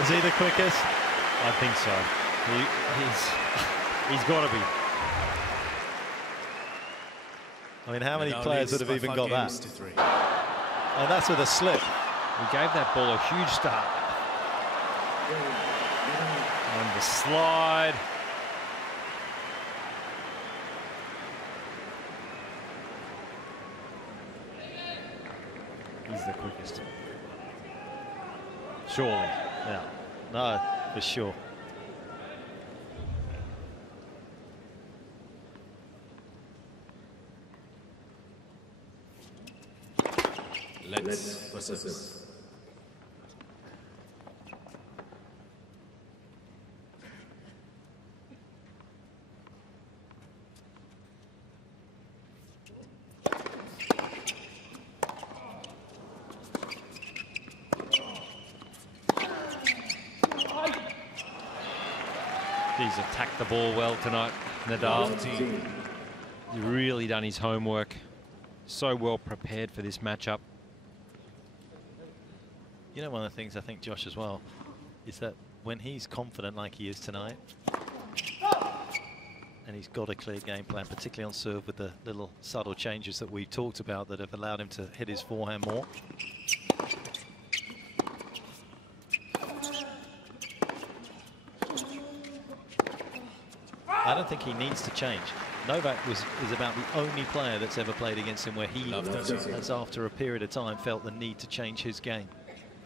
Is he the quickest? I think so. He's got to be. I mean, how many players would have even got that? And that's with a slip. He gave that ball a huge start. And the slide. He's the quickest. Surely. Yeah. No, for sure. Let's versus. He's attacked the ball well tonight, Nadal. He's really done his homework. So well prepared for this matchup. You know, one of the things I think, Josh, as well, is that when he's confident like he is tonight, and he's got a clear game plan, particularly on serve with the little subtle changes that we talked about that have allowed him to hit his forehand more. I don't think he needs to change. Novak is about the only player that's ever played against him where he has, after a period of time, felt the need to change his game.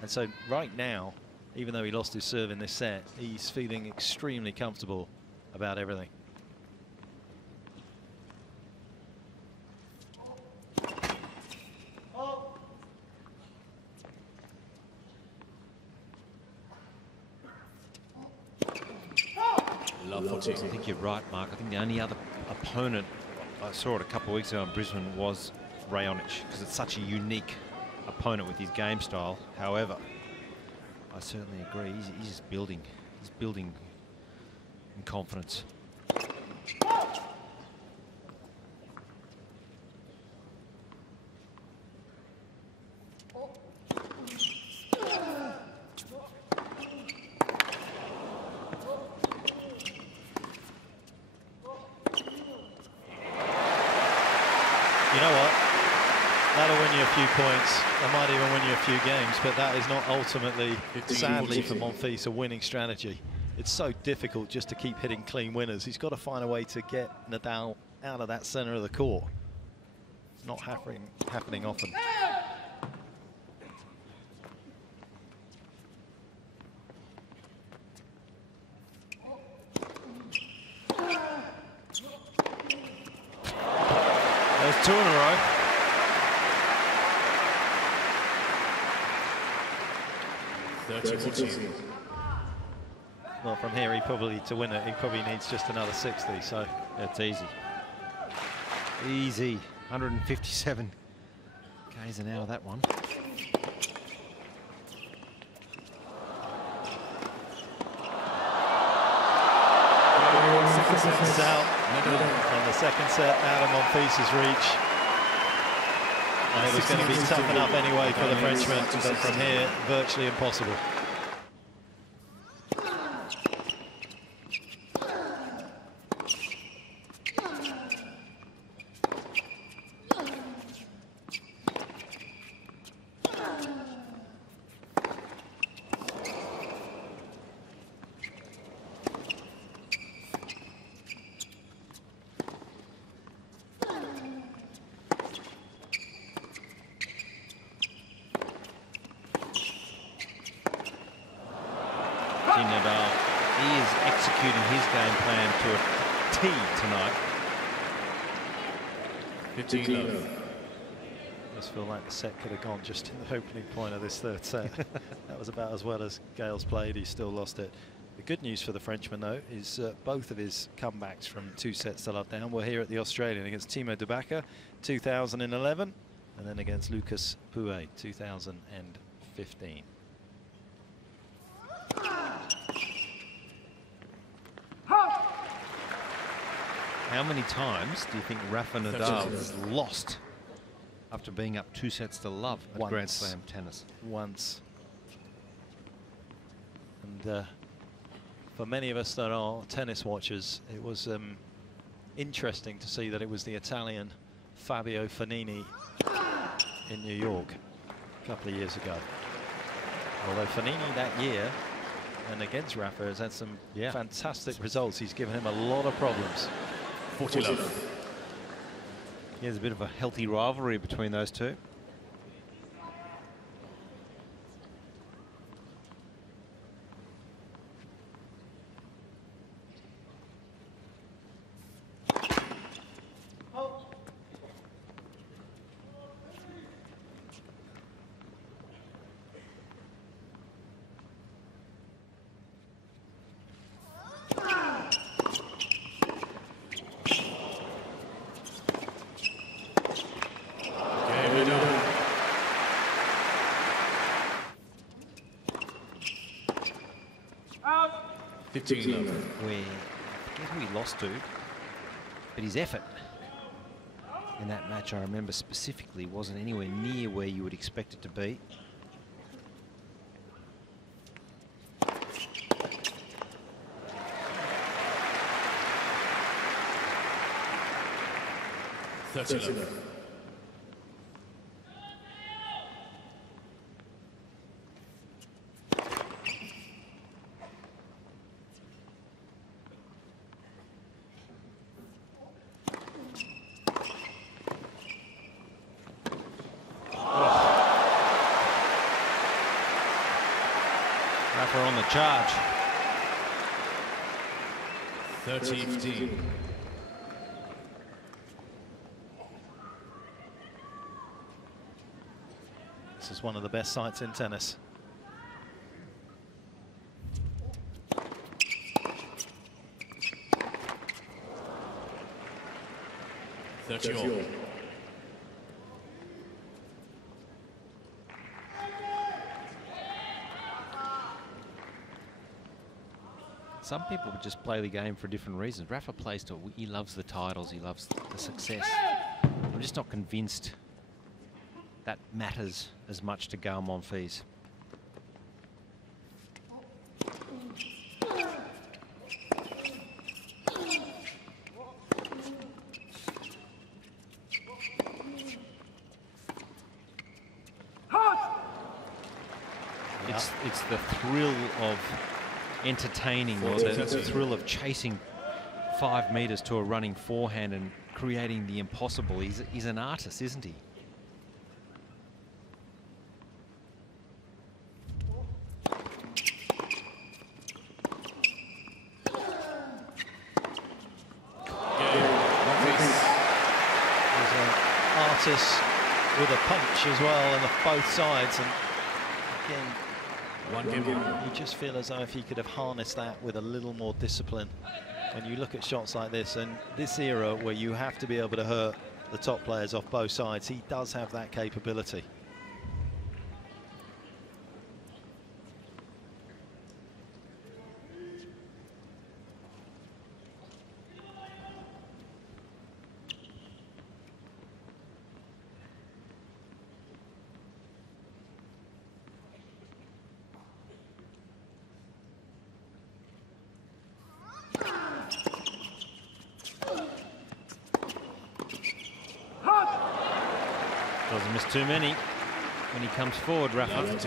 And so right now, even though he lost his serve in this set, he's feeling extremely comfortable about everything. I think you're right, Mark. I think the only other opponent I saw it a couple of weeks ago in Brisbane was Raonic, because it's such a unique opponent with his game style. However, I certainly agree. He's just building. He's building in confidence. Points. That might even win you a few games, but that is not ultimately, sadly for Monfils, a winning strategy. It's so difficult just to keep hitting clean winners. He's got to find a way to get Nadal out of that center of the court. It's not happening often. There's two in a row. Well, from here, to win it, he probably needs just another 60, so that's easy. Easy. 157 k's an hour, that one. It's out. And the second set out of Monfils' reach. And it was going to be tough enough anyway for the Frenchman, but from here, virtually impossible. Nadal, he is executing his game plan to a T tonight. 15 love. I just feel like the set could have gone just in the opening point of this third set. That was about as well as Gael's played. He still lost it. The good news for the Frenchman, though, is both of his comebacks from 2 sets to love down were here at the Australian against Timo de Backer, 2011, and then against Lucas Pouet, 2015. How many times do you think Rafa Nadal has lost after being up 2 sets to love at Grand Slam tennis? Once. And for many of us that are tennis watchers, it was interesting to see that it was the Italian Fabio Fognini in New York a couple of years ago. Although Fognini that year and against Rafa has had some fantastic results. He's given him a lot of problems. 40 love. Yeah, there's a bit of a healthy rivalry between those two. 15 love. where I forget who he lost to, but his effort in that match, I remember specifically, wasn't anywhere near where you would expect it to be. Rafa on the charge. 30-15. This is one of the best sights in tennis. Some people would just play the game for different reasons. Rafa plays to, he loves the titles, he loves the success. I'm just not convinced that matters as much to Gael Monfils. It's the thrill of entertaining, or the thrill of chasing 5 meters to a running forehand and creating the impossible. He's an artist, isn't he? He's an artist with a punch as well, and both sides. And again, you just feel as though if he could have harnessed that with a little more discipline. When you look at shots like this, and this era where you have to be able to hurt the top players off both sides, he does have that capability. Doesn't miss too many when he comes forward, Rafa.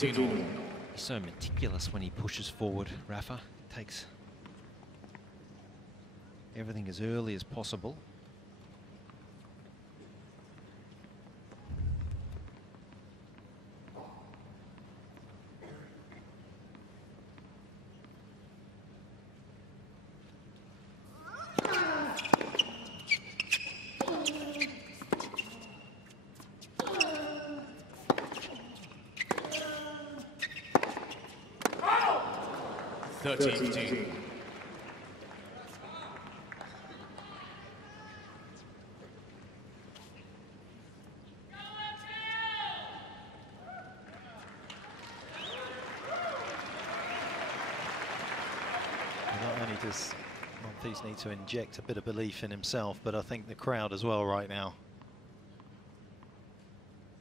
He's so meticulous when he pushes forward, Rafa. Takes everything as early as possible. Not only does Monfils need to inject a bit of belief in himself, but I think the crowd as well right now.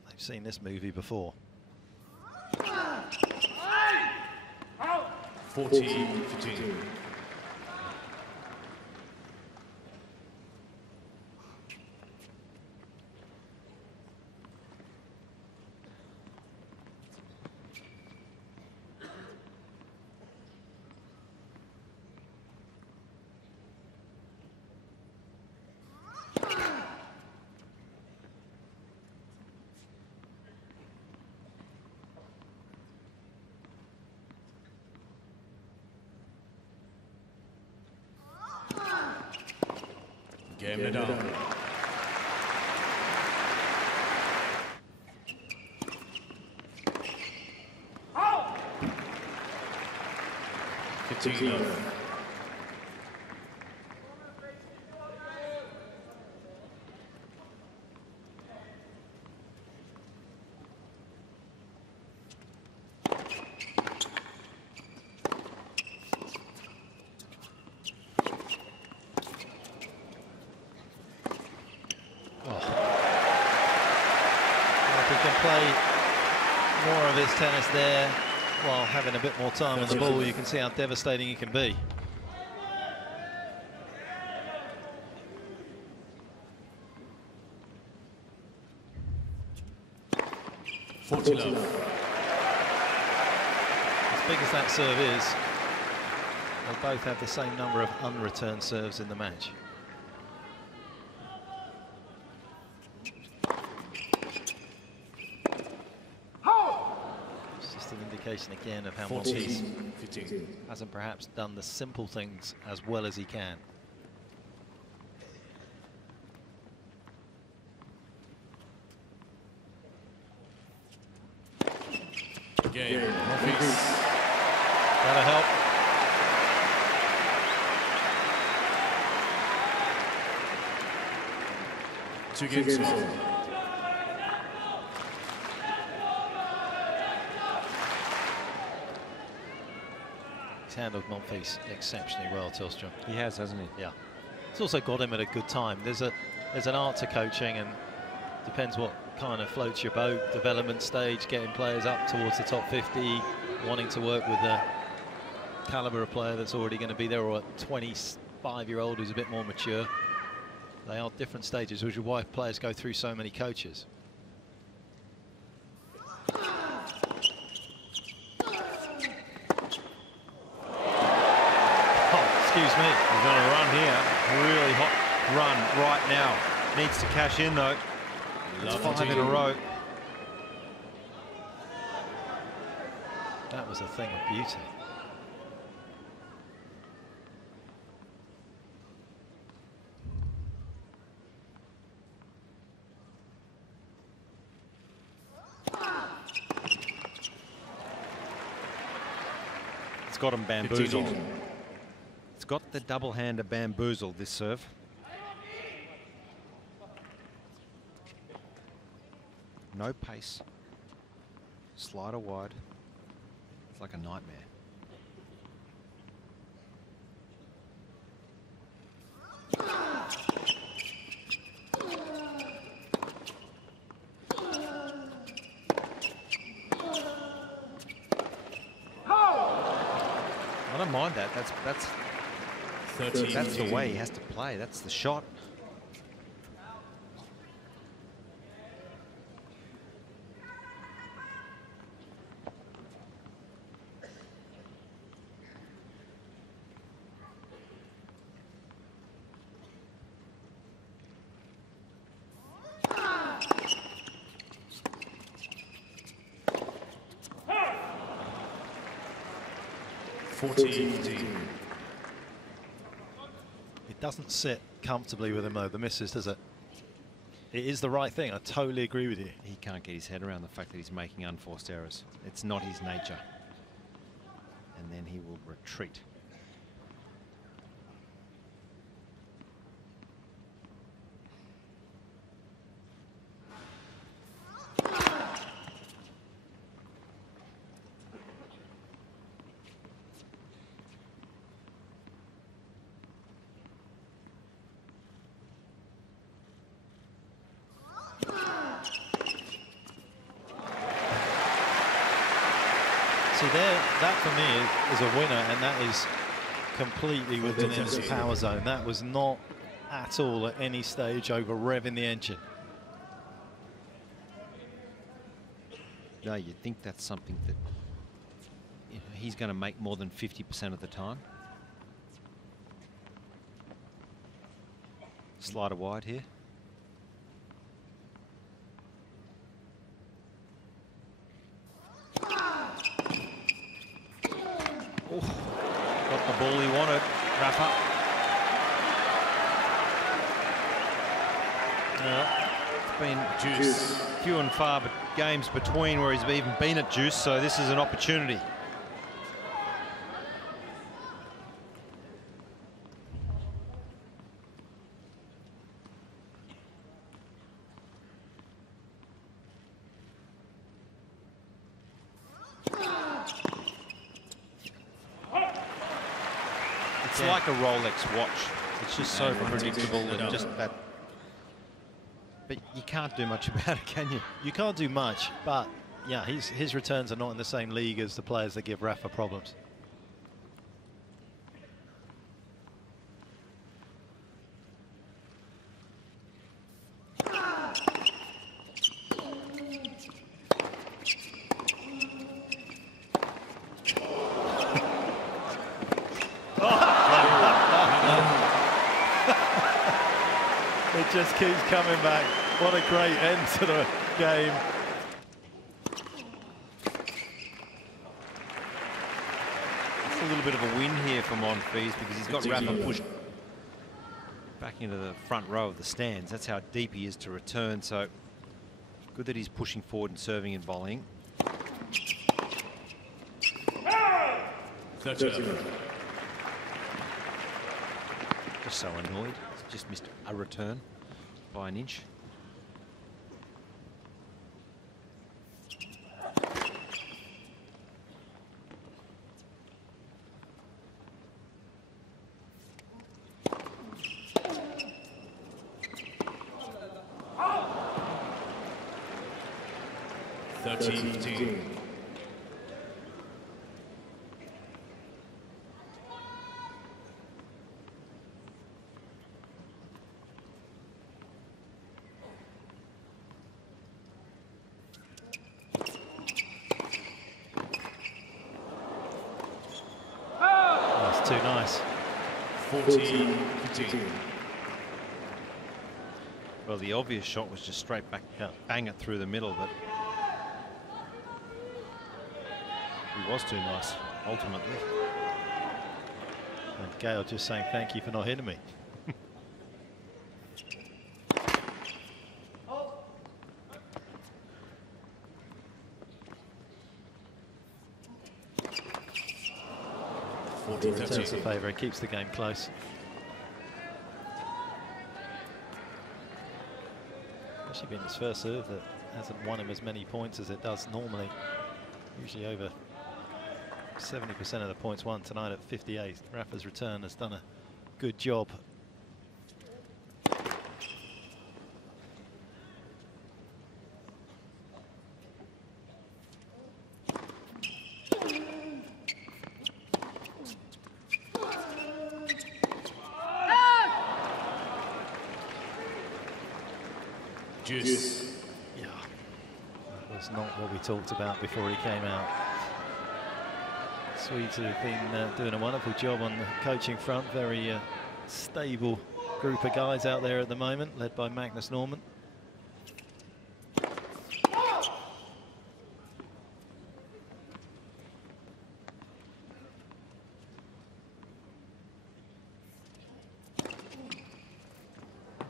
They've seen this movie before. 14-15. Gael Monfils. More of his tennis there while having a bit more time on the ball. You can see how devastating it can be. As big as that serve is, they both have the same number of unreturned serves in the match. Again of how Monfils hasn't perhaps done the simple things as well as he can. Again, Monfils. That'll help. Two games. He's handled Monfils exceptionally well, Telstra. He has, hasn't he? Yeah. It's also got him at a good time. There's an art to coaching, and depends what kind of floats your boat. Development stage, getting players up towards the top 50, wanting to work with a caliber of player that's already going to be there, or a 25-year-old who's a bit more mature. They are different stages, which is why players go through so many coaches. Excuse me. He's on a run here. Really hot run right now. Needs to cash in though. It's 5 in a row. That was a thing of beauty. It's got him bamboozled. It's got the double-hander bamboozled, this serve. No pace. Slider wide. It's like a nightmare. I don't mind that. That's the way he has to play. That's the shot. It doesn't sit comfortably with him though, the misses, does it? It is the right thing. I totally agree with you. He can't get his head around the fact that he's making unforced errors. It's not his nature. And then he will retreat. See there, that for me is a winner, and that is completely within his power zone. That was not at all at any stage over revving the engine. No, you'd think that's something that he's going to make more than 50% of the time. Slider wide here. Oh, got the ball he wanted, Rafa. It's been few and far games between where he's even been at juice, so this is an opportunity. It's like a Rolex watch. It's just so predictable and just that. But you can't do much about it, can you? You can't do much, but yeah, his returns are not in the same league as the players that give Rafa problems. It just keeps coming back. What a great end to the game. It's a little bit of a win here for Monfils because he's got Rafa pushed back into the front row of the stands. That's how deep he is to return. So good that he's pushing forward and serving and volleying. 30. Just so annoyed. He's just missed a return by an inch. Too nice. 14. Well, the obvious shot was just straight back, bang it through the middle, but he was too nice, ultimately. And Gael just saying thank you for not hitting me. Returns the favour, it keeps the game close. Actually been his first serve that hasn't won him as many points as it does normally. Usually over 70% of the points won. Tonight at 58. Rafa's return has done a good job. Yeah, that was not what we talked about before he came out. Swedes have been doing a wonderful job on the coaching front. Very stable group of guys out there at the moment, led by Magnus Norman.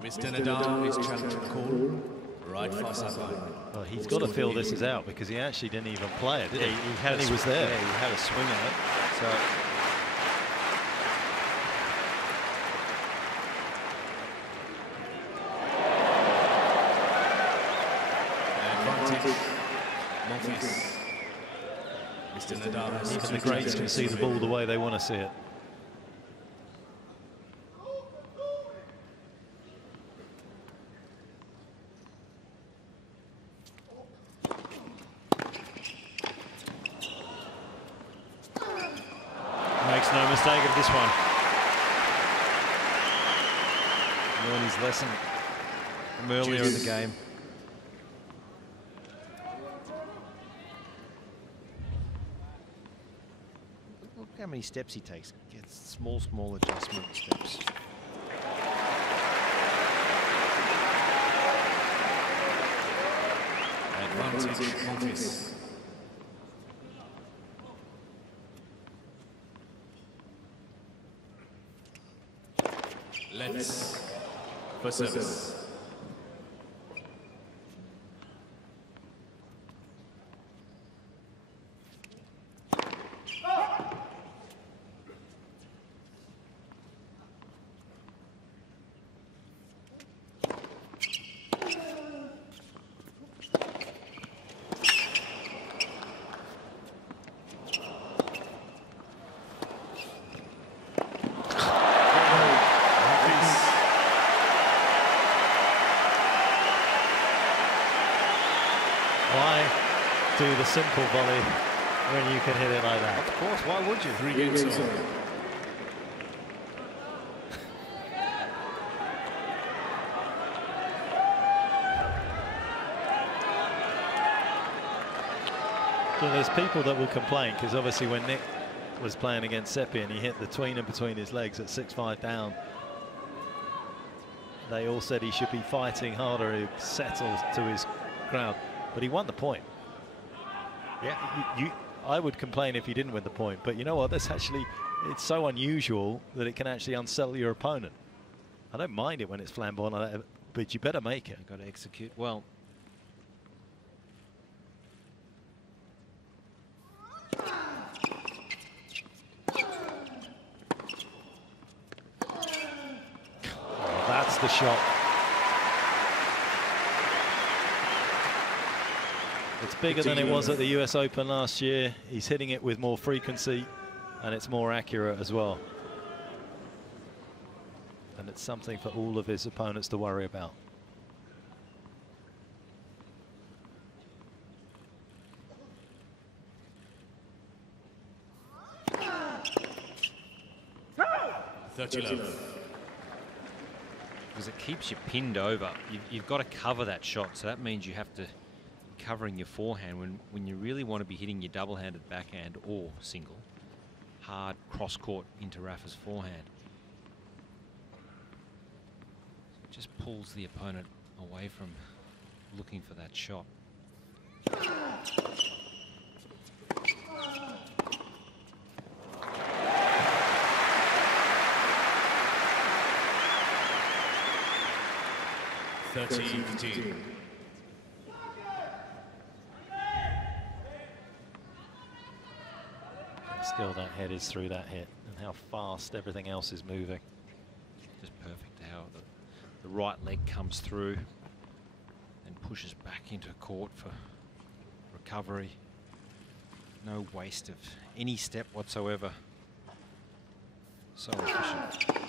Mr. Nadal is challenging the call. Right far sideline. Well, he's got to feel this is out because he actually didn't even play it, did he? He was there. Yeah, he had a swing at it. So advantage. Monfils. Mr. Nadal has Even the greats can see the ball the way they want to see it. makes no mistake of this one. Learned his lesson from earlier in the game. Look how many steps he takes. Gets small adjustment steps. Advantage, Monfils. Let's for service. do the simple volley when you can hit it like that. Of course, why would you? 3 games all. So there's people that will complain, because obviously when Nick was playing against Seppi and he hit the tweener between his legs at 6-5 down, they all said he should be fighting harder, he settles to his ground, but he won the point. Yeah, I would complain if he didn't win the point, but you know what, that's actually, it's so unusual that it can actually unsettle your opponent. I don't mind it when it's flamboyant like that, but you better make it. You've got to execute well. That's the shot. It's bigger than it was at the US Open last year. He's hitting it with more frequency and it's more accurate as well. And it's something for all of his opponents to worry about. Because it keeps you pinned over. You've got to cover that shot, so that means you have to covering your forehand when you really want to be hitting your double-handed backhand or single hard cross-court into Rafa's forehand. So it just pulls the opponent away from looking for that shot. Still, that head is through that hit, and how fast everything else is moving. Just perfect how the right leg comes through and pushes back into court for recovery. No waste of any step whatsoever. So efficient.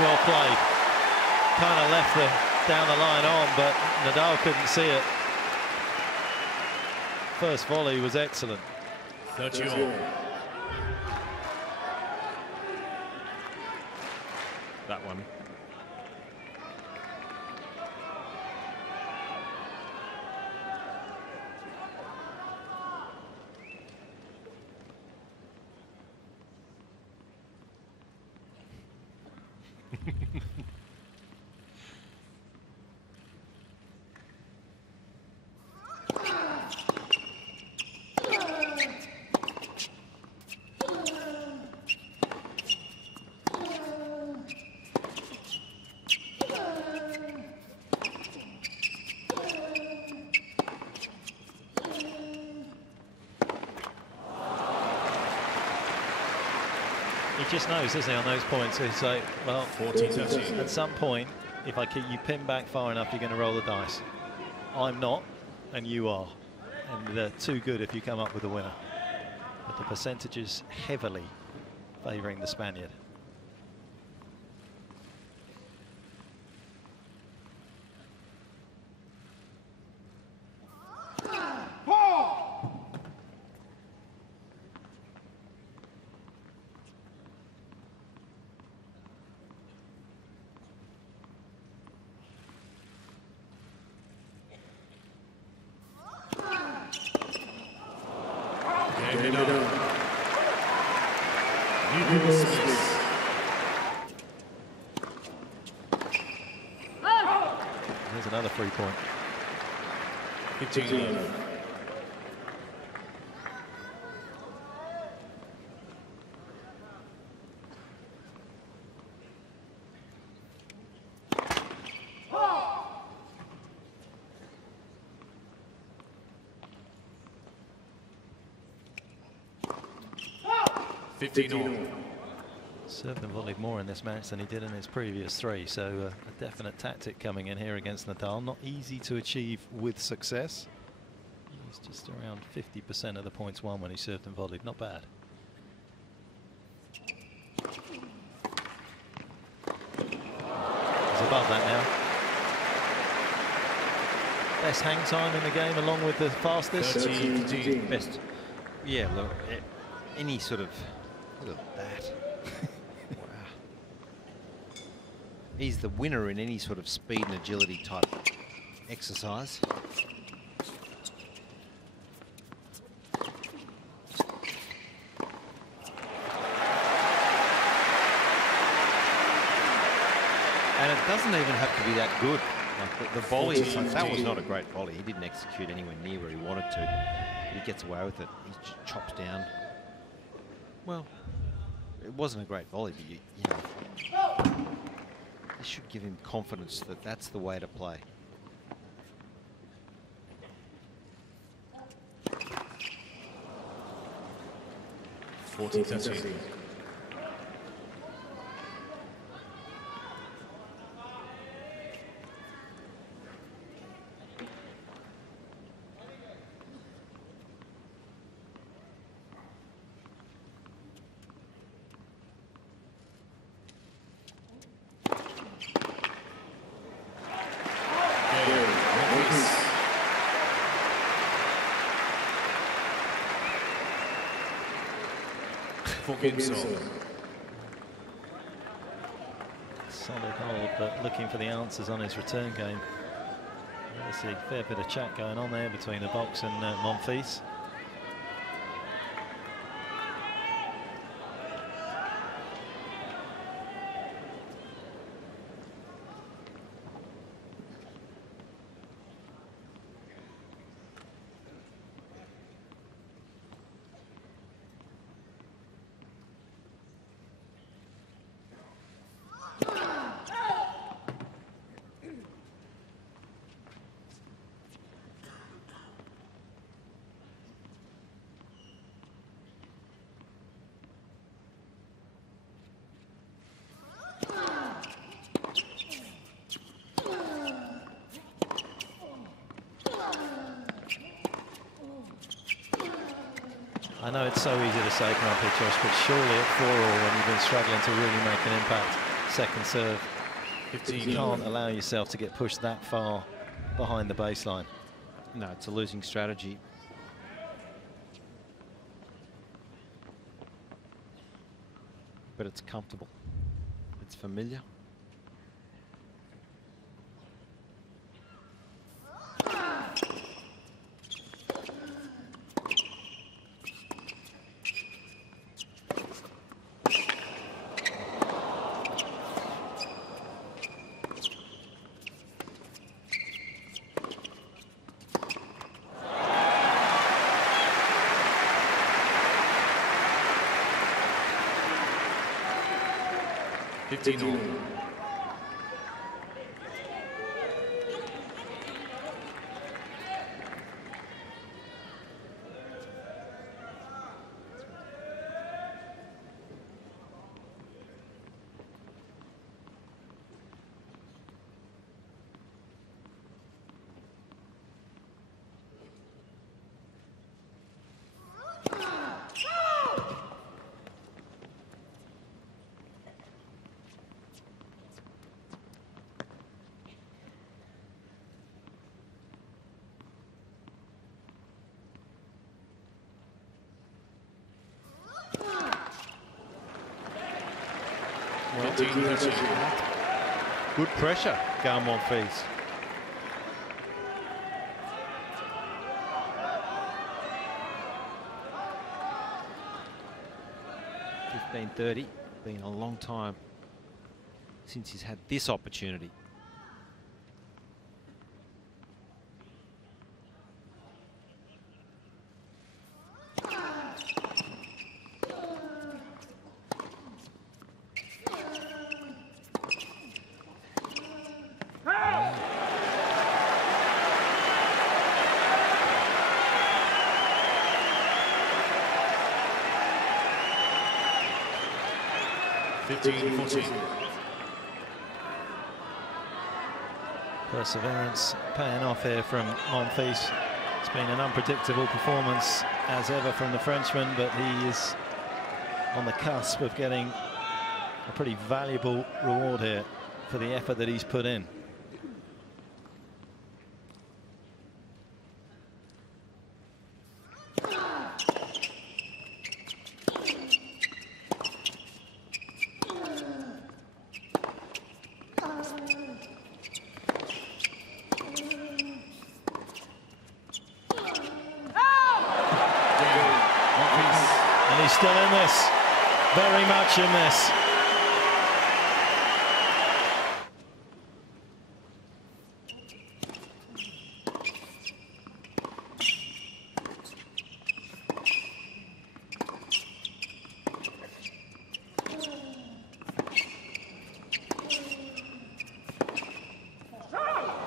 Well played. Kind of left the down the line on, but Nadal couldn't see it. First volley was excellent. 30-all. That one. He just knows, doesn't he, on those points. He's like, well, 14-13. at some point, if I keep you pinned back far enough, you're going to roll the dice. I'm not, and you are. And they're too good if you come up with a winner. But the percentage is heavily favouring the Spaniard. There's another 3-point. 15-11. Served and volleyed more in this match than he did in his previous 3, so a definite tactic coming in here against Nadal. Not easy to achieve with success. He's just around 50% of the points won when he served and volleyed. Not bad. He's above that now. Best hang time in the game, along with the fastest. 13. Best. Yeah, look, any sort of. Look at that. Wow. He's the winner in any sort of speed and agility type exercise. And it doesn't even have to be that good. Like the volley, it's like, that was not a great volley. He didn't execute anywhere near where he wanted to. He gets away with it. He just chops down. Well, it wasn't a great volley, but you know, this should give him confidence that that's the way to play. Fourteen, 13. Solid hold, but looking for the answers on his return game. Obviously, a fair bit of chat going on there between the box and Monfils. I know it's so easy to say, can't it, Josh, but surely at 4-all, when you've been struggling to really make an impact, second serve, 15, you can't allow yourself to get pushed that far behind the baseline. No, it's a losing strategy. But it's comfortable. It's familiar. Good pressure, Gael Monfils. $15.30, been a long time since he's had this opportunity. Perseverance paying off here from Monfils. It's been an unpredictable performance as ever from the Frenchman, but he is on the cusp of getting a pretty valuable reward here for the effort that he's put in. Still in this, very much in this.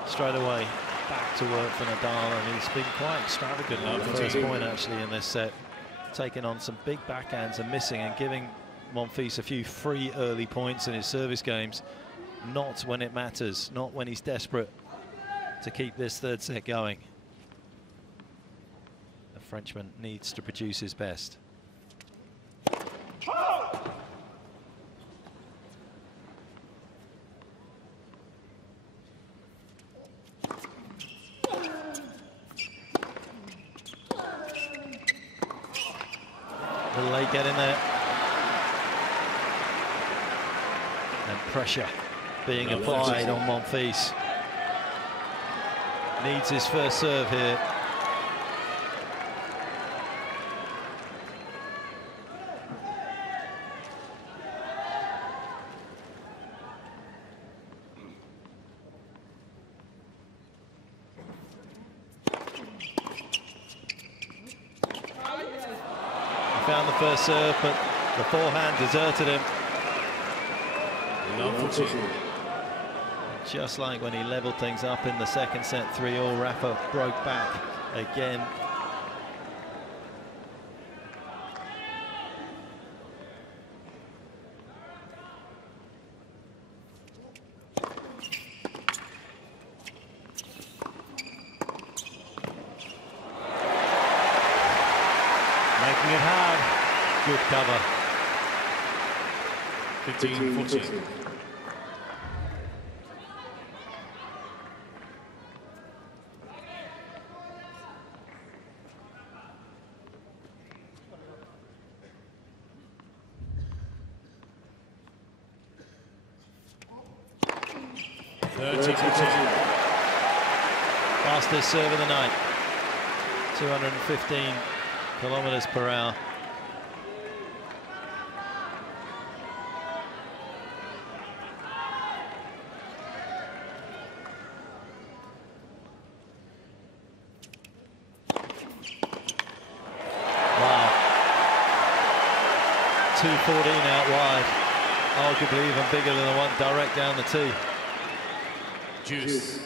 Straight away, back to work for Nadal, and he's been quite extravagant on the first point actually in this set. Taking on some big backhands and missing, and giving Monfils a few free early points in his service games. Not when it matters, not when he's desperate to keep this third set going. The Frenchman needs to produce his best. Will they get in there? And pressure being applied on Monfils. Needs his first serve here. Found the first serve, but the forehand deserted him. Just like when he leveled things up in the second set, 3-all, Rafa broke back again. Making it hard. Good cover. 15-14. Fastest serve of the night. 215 kilometers per hour. Wow. 214 out wide. Arguably even bigger than the one direct down the tee. Juice.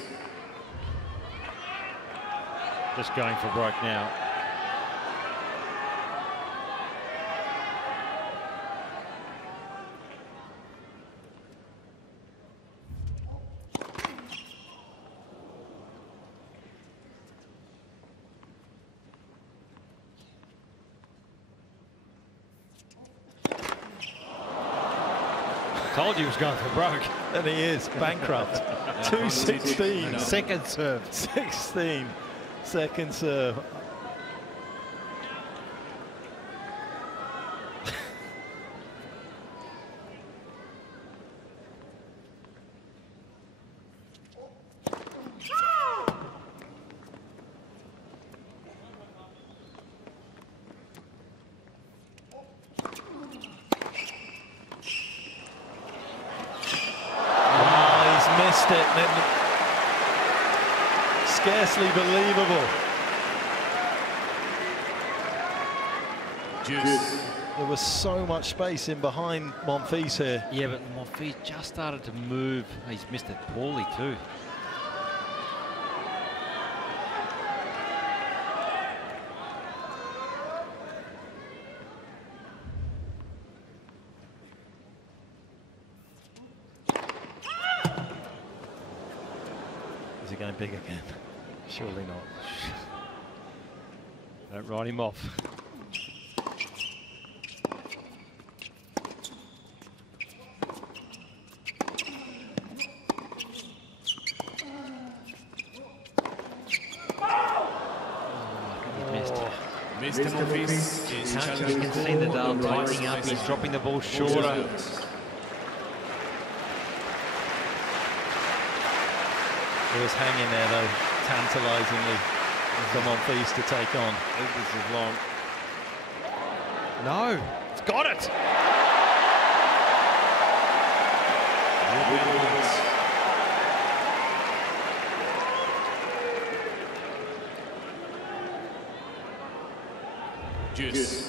Just going for broke now. Told you he was going for broke. And he is bankrupt. 216. Second serve. 16. Second serve. Missed it. Scarcely believable. Juice. There was so much space in behind Monfils here. Yeah, but Monfils just started to move. He's missed it poorly too. Is he going big again? Surely not. Don't write him off. Mr. Monfils is You challenging can the see call Nadal on the right tightening up. He's side. dropping the ball Ball's shorter. out. It was hanging there though, tantalisingly for Monfils to take on. I think this is long. No, it's got it. Juice.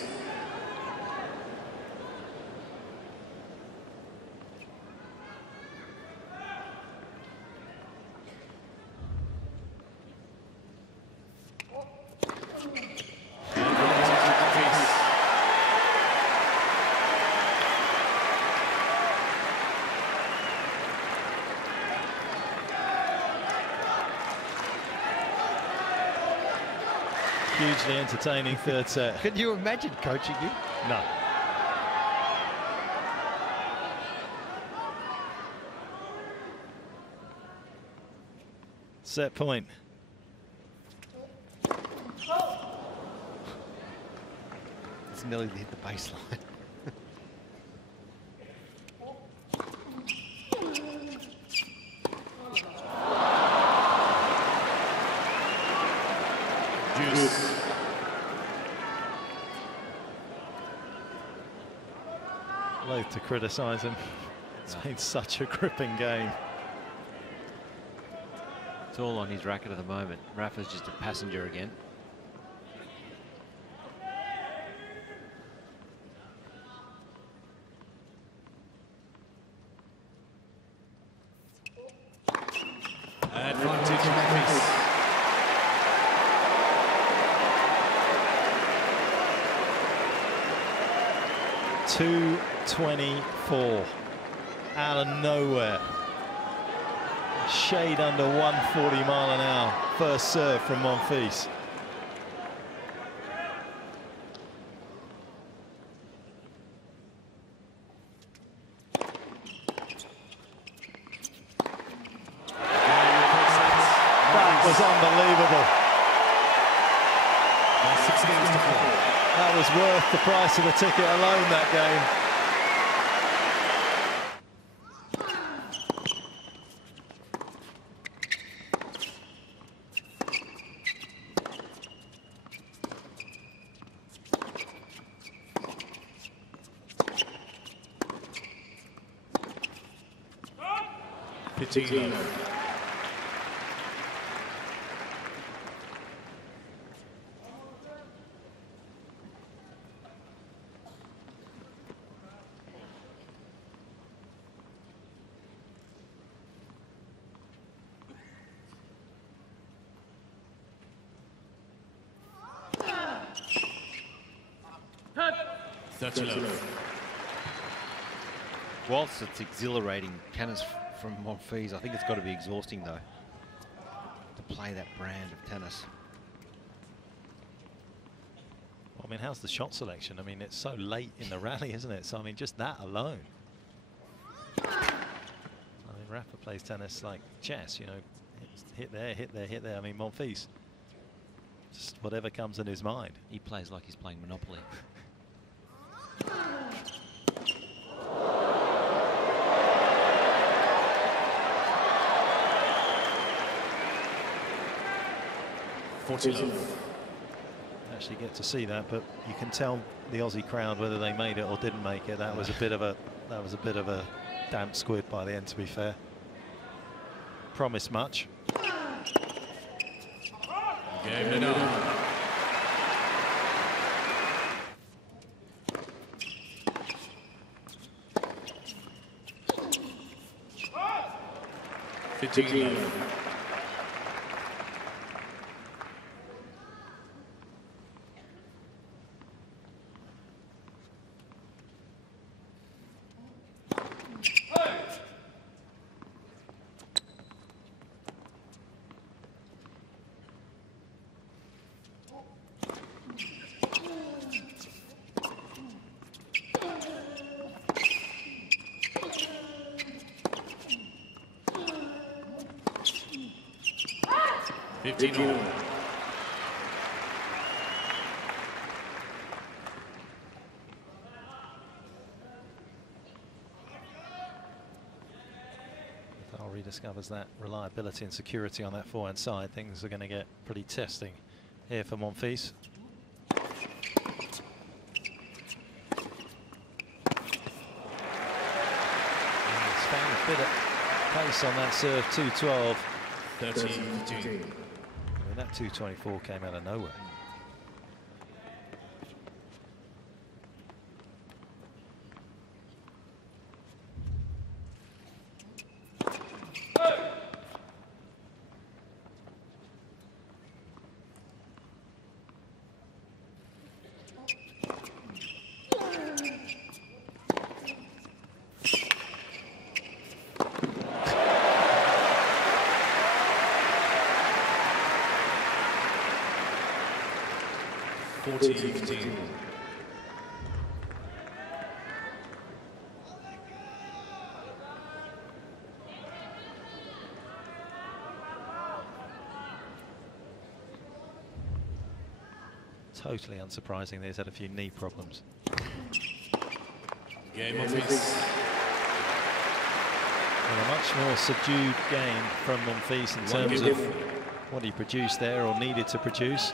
Hugely entertaining third set. Could you imagine coaching you? No. Set point. It's nearly hit the baseline. Juice. Loath to criticise him. It's been such a gripping game. It's all on his racket at the moment. Rafa's just a passenger again. Advantage Monfils. 224 out of nowhere. Shade under 140 mile an hour. First serve from Monfils. That was unbelievable. 6 games to fall. That was worth the price of the ticket alone, that game. Pitino. Whilst it's exhilarating, tennis from Monfils, I think it's got to be exhausting though, to play that brand of tennis. Well, I mean, how's the shot selection? I mean, it's so late in the rally, isn't it? So, I mean, just that alone. I mean, Rafa plays tennis like chess, you know, hit there, hit there, hit there. I mean, Monfils, just whatever comes in his mind. He plays like he's playing Monopoly. Actually get to see that, but you can tell the Aussie crowd whether they made it or didn't make it. That was a bit of a damp squid by the end, to be fair. Promised much. Game Nadal. Pitino. 15 all. Nadal rediscovers that reliability and security on that forehand side. Things are going to get pretty testing here for Monfils. He's found a bit of pace on that serve, 2-12. 13-15. I mean, that 224 came out of nowhere. Totally unsurprising, he's had a few knee problems. Gael Monfils. And a much more subdued game from Monfils in terms of what he produced there or needed to produce.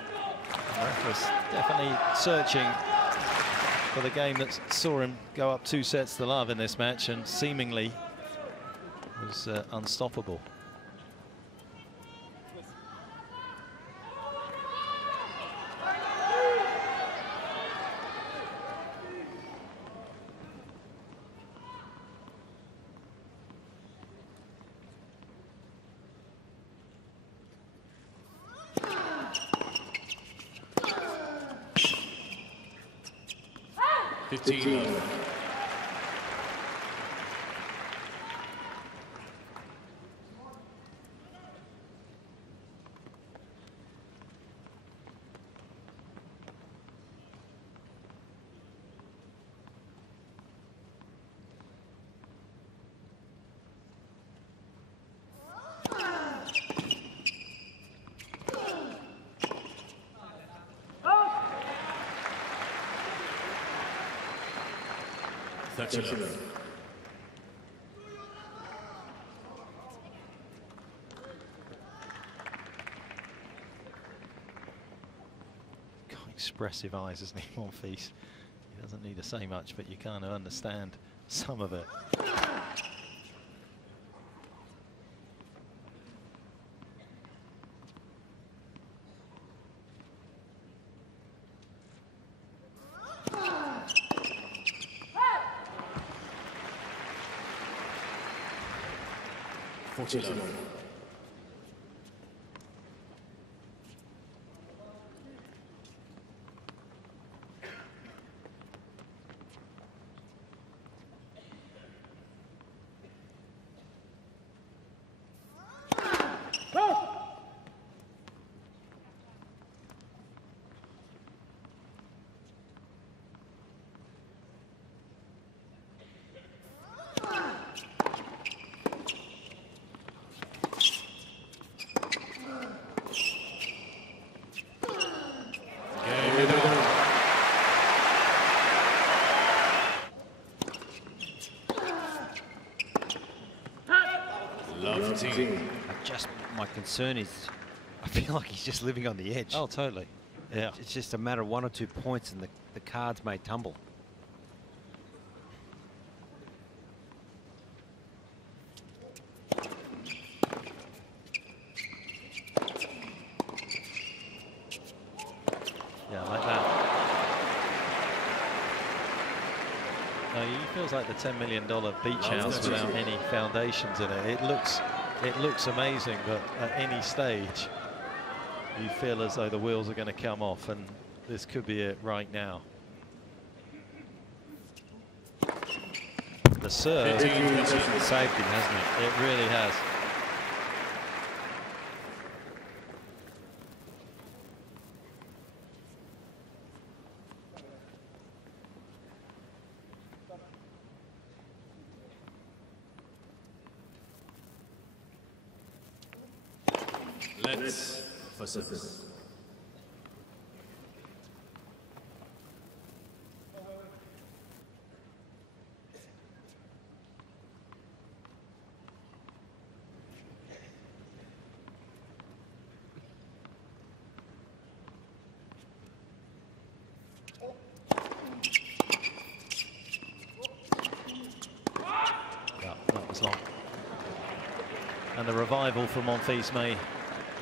Rafa's definitely searching for the game that saw him go up 2 sets to love in this match and seemingly was unstoppable. That's enough. Got expressive eyes, isn't he, Monfils? He doesn't need to say much, but you kind of understand some of it. My concern is, I feel like he's just living on the edge. Oh, totally. Yeah. It's just a matter of 1 or 2 points and the cards may tumble. Yeah, like that. No, he feels like the $10 million beach house without any foundations in it. It looks amazing, but at any stage, you feel as though the wheels are going to come off, and this could be it right now. The serve saved him, hasn't it? It really has. Let's for service. That was long. And the revival for Monfils may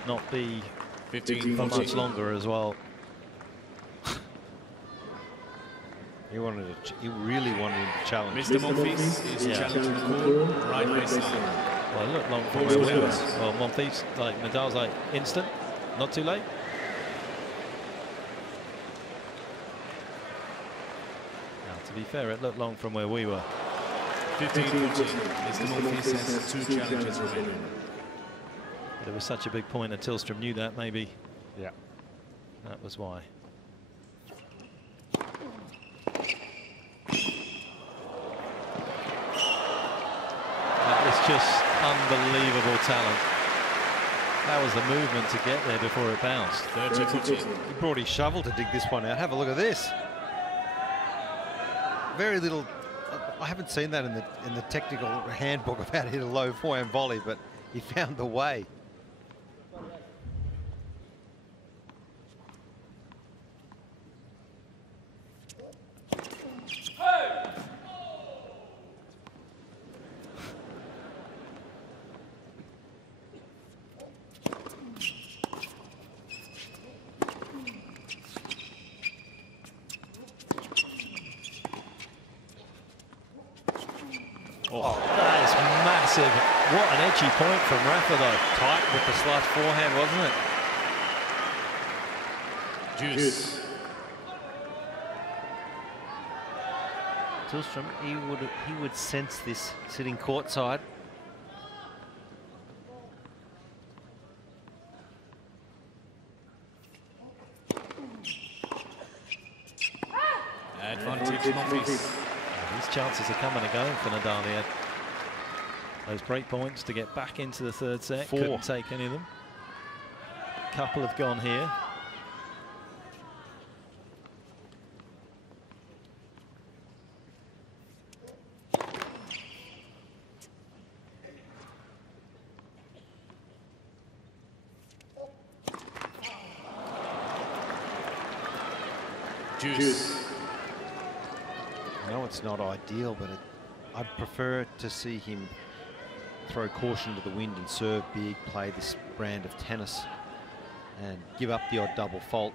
not be 15 for much longer as well. He really wanted him to challenge. Mr. Monfils is challenging the call, right baseline. Well, look long from where we were. Well, Monfils, like Nadal's like instant, not too late. Now, to be fair, it looked long from where we were. 15-14. Mr. Monfils has 2 challenges remaining. But it was such a big point, and Tillström knew that, maybe. Yeah. That was why. That was just unbelievable talent. That was the movement to get there before it bounced. 30-14. He brought his shovel to dig this one out. Have a look at this. Very little. I haven't seen that in the technical handbook of how to hit a low forehand volley, but he found the way. Oh, that is massive. What an edgy point from Rafa, though. Tight with the slice forehand, wasn't it? Juice. Tillström, he would sense this sitting courtside. Advantage Monfils. These chances are coming and going for Nadal. He had those break points to get back into the third set. 4. Couldn't take any of them. Couple have gone here. Juice. I know it's not ideal, but I'd prefer to see him throw caution to the wind and serve big, play this brand of tennis and give up the odd double fault.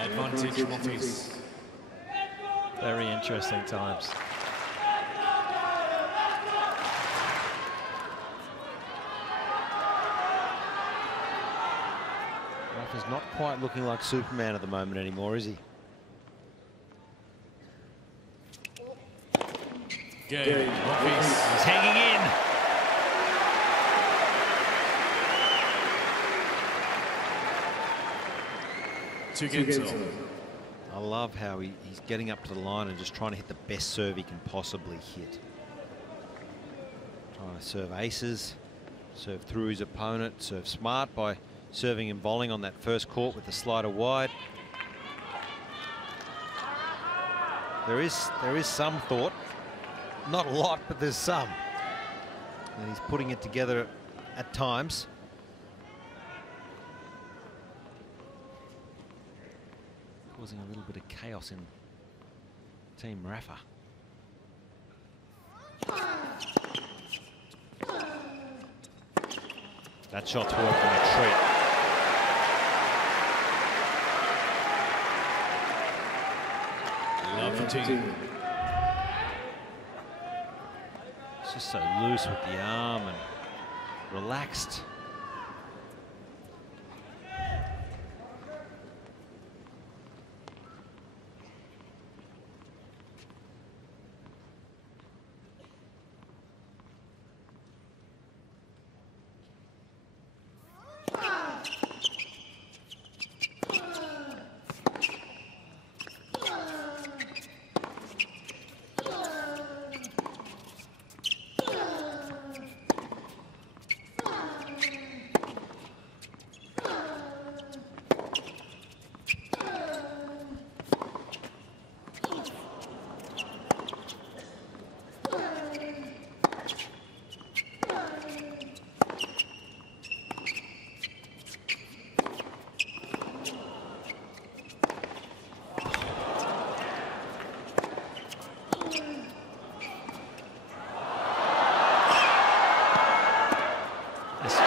Advantage Monfils. Very interesting times. Rafa's not quite looking like Superman at the moment anymore, is he? Gael Monfils. He's hanging in. I love how he's getting up to the line and just trying to hit the best serve he can possibly hit. Trying to serve aces, serve through his opponent, serve smart by serving and volleying on that first court with the slider wide. There is some thought, not a lot, but there's some. And he's putting it together at times. Causing a little bit of chaos in Team Rafa. That shot's working a treat. Love team. It's just so loose with the arm and relaxed.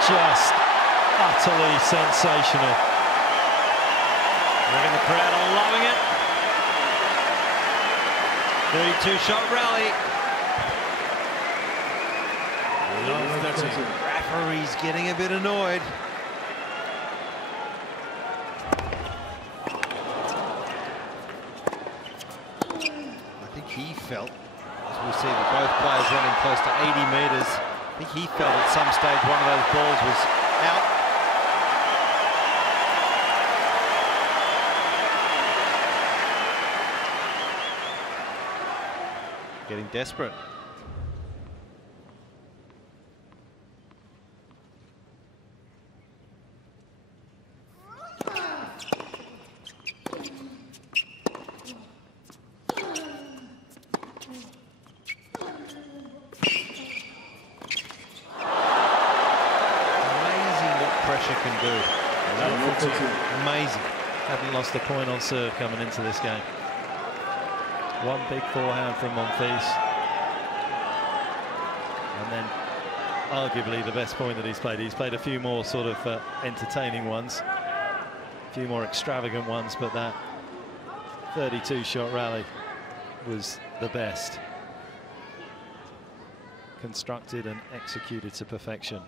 Just utterly sensational. I reckon the crowd are loving it. 32-shot rally. Referee's getting a bit annoyed. I think he felt, as we see that both players running close to 80 metres, I think he felt at some stage one of those balls was out. Getting desperate. Can do. Amazing. Hadn't lost a point on serve coming into this game. One big forehand from Monfils. And then arguably the best point that he's played. He's played a few more sort of entertaining ones. A few more extravagant ones, but that 32-shot rally was the best. Constructed and executed to perfection.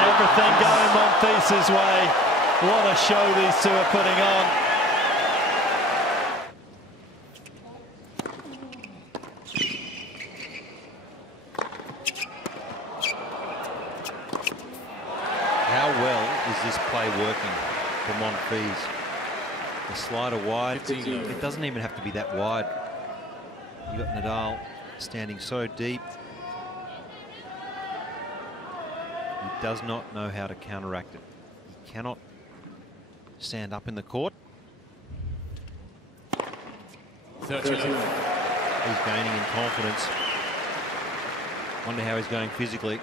Everything going Monfils' way. What a show these two are putting on. How well is this play working for Monfils? The slider wide. It doesn't even have to be that wide. You got Nadal standing so deep. He does not know how to counteract it. He cannot stand up in the court. 30. He's gaining in confidence. Wonder how he's going physically.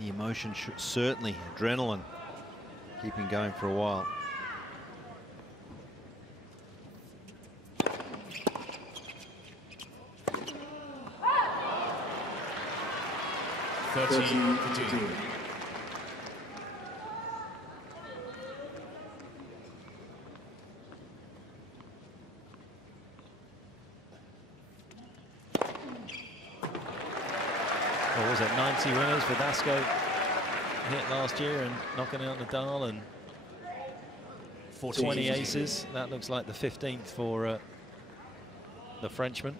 The emotion should certainly, adrenaline, keep him going for a while. What was it, 90 winners for Dasco? hit last year and knocking out Nadal and 20 aces. That looks like the 15th for the Frenchman.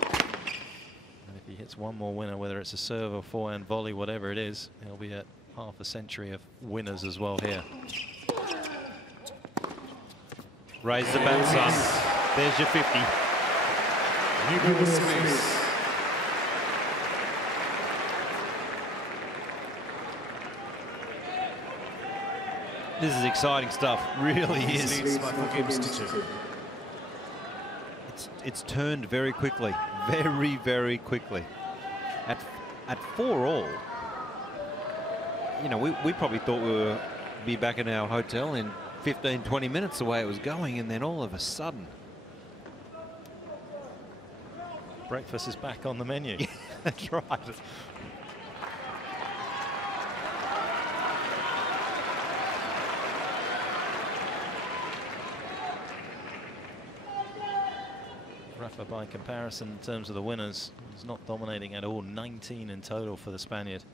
And if he hits one more winner, whether it's a serve or forehand volley, whatever it is, he'll be at half a century of winners as well here. Raise the bat, son. There's your 50. This is exciting stuff. Really is. It's turned very quickly. Very, very quickly. At 4-all, you know, we probably thought we were be back in our hotel in 15, 20 minutes the way it was going, and then all of a sudden. Breakfast is back on the menu. Yeah, that's right. Rafa, by comparison, in terms of the winners, is not dominating at all. 19 in total for the Spaniard.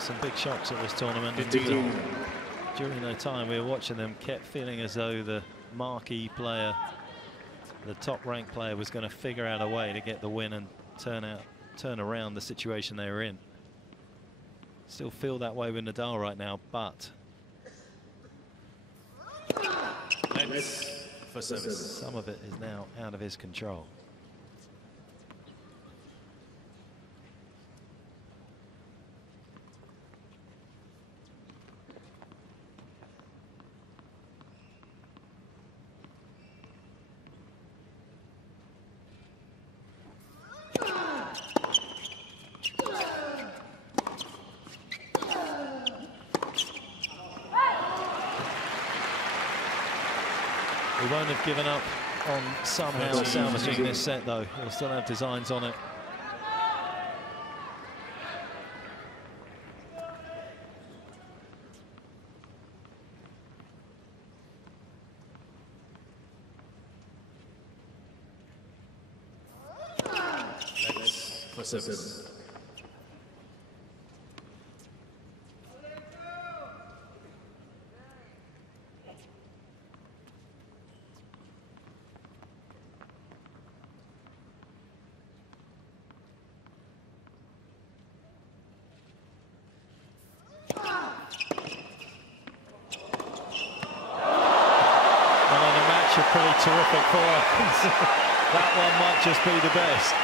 Some big shocks at this tournament. During the time we were watching them, kept feeling as though the marquee player, the top-ranked player, was going to figure out a way to get the win and turn around the situation they were in. Still feel that way with Nadal right now, but for service. Some of it is now out of his control. He won't have given up on somehow salvaging this set, though. He'll still have designs on it. For service. Pretty terrific for us. That one might just be the best.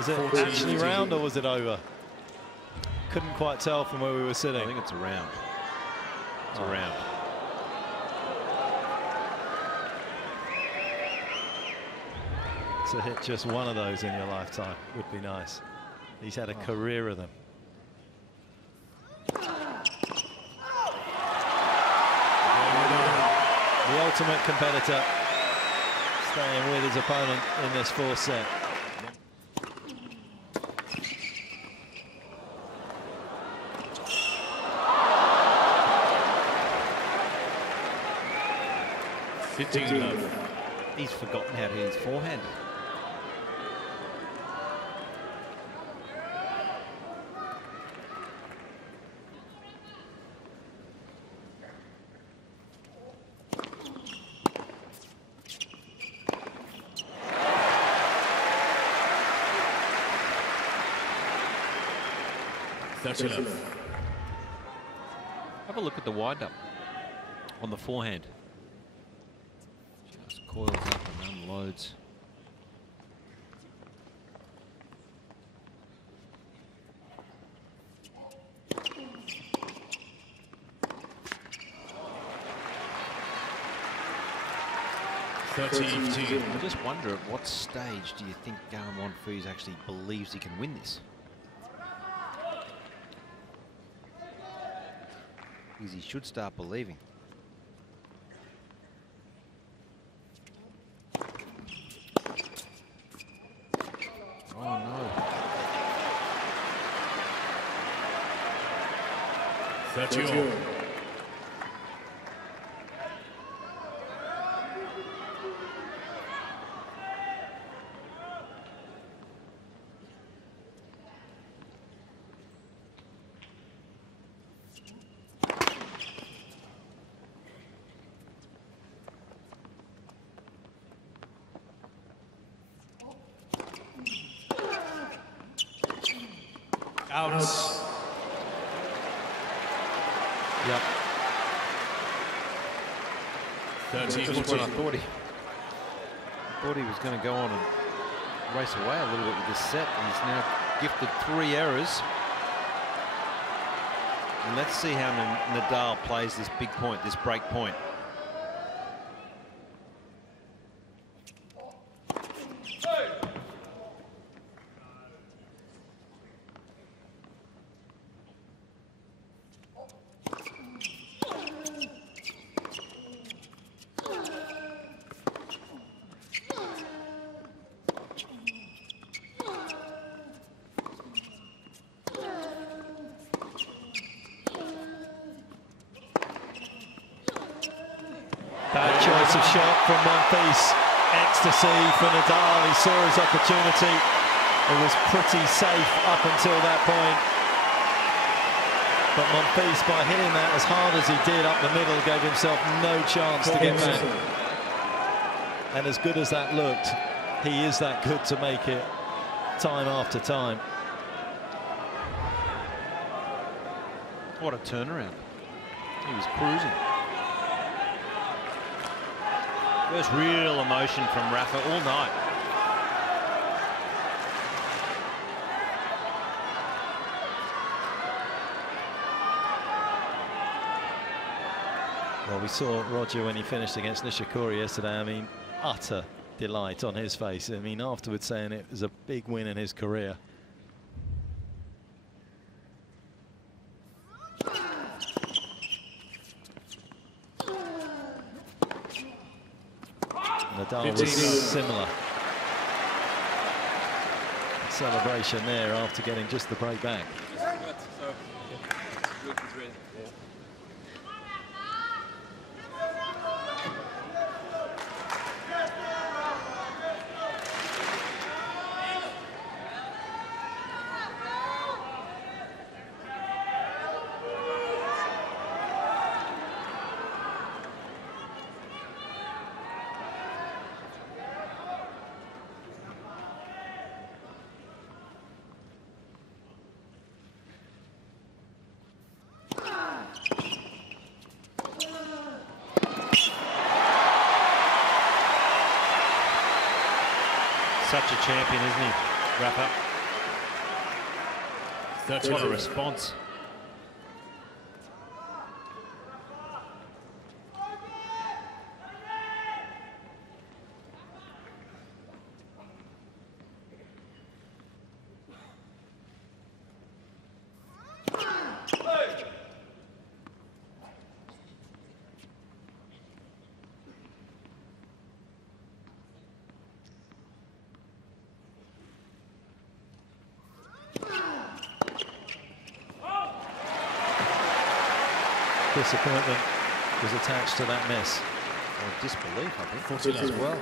Is it actually round or was it over? Couldn't quite tell from where we were sitting. I think it's a round. It's a round. To hit just one of those in your lifetime would be nice. He's had a career of them. The ultimate competitor, staying with his opponent in this fourth set. He's forgotten how to hit his forehand. Have a look at the wind-up. on the forehand. Just coils up and unloads. I just wonder at what stage do you think Gael Monfils actually believes he can win this? Because he should start believing. Oh no. 30. Out. Yep. 30. Just when I thought he was going to go on and race away a little bit with this set. He's now gifted 3 errors. And let's see how Nadal plays this big point, this break point. Bad choice of shot from Monfils. Ecstasy for Nadal. He saw his opportunity. It was pretty safe up until that point. But Monfils, by hitting that as hard as he did up the middle, gave himself no chance to get back. And as good as that looked, he is that good to make it time after time. What a turnaround. He was cruising. There's real emotion from Rafa all night. Well, we saw Roger when he finished against Nishikori yesterday. I mean, utter delight on his face. I mean, afterwards saying it was a big win in his career. Nadal was similar. Celebration there after getting just the break back. Such a champion, isn't he, Rafa? What a response. Disappointment was attached to that miss. Or disbelief, I think, as well.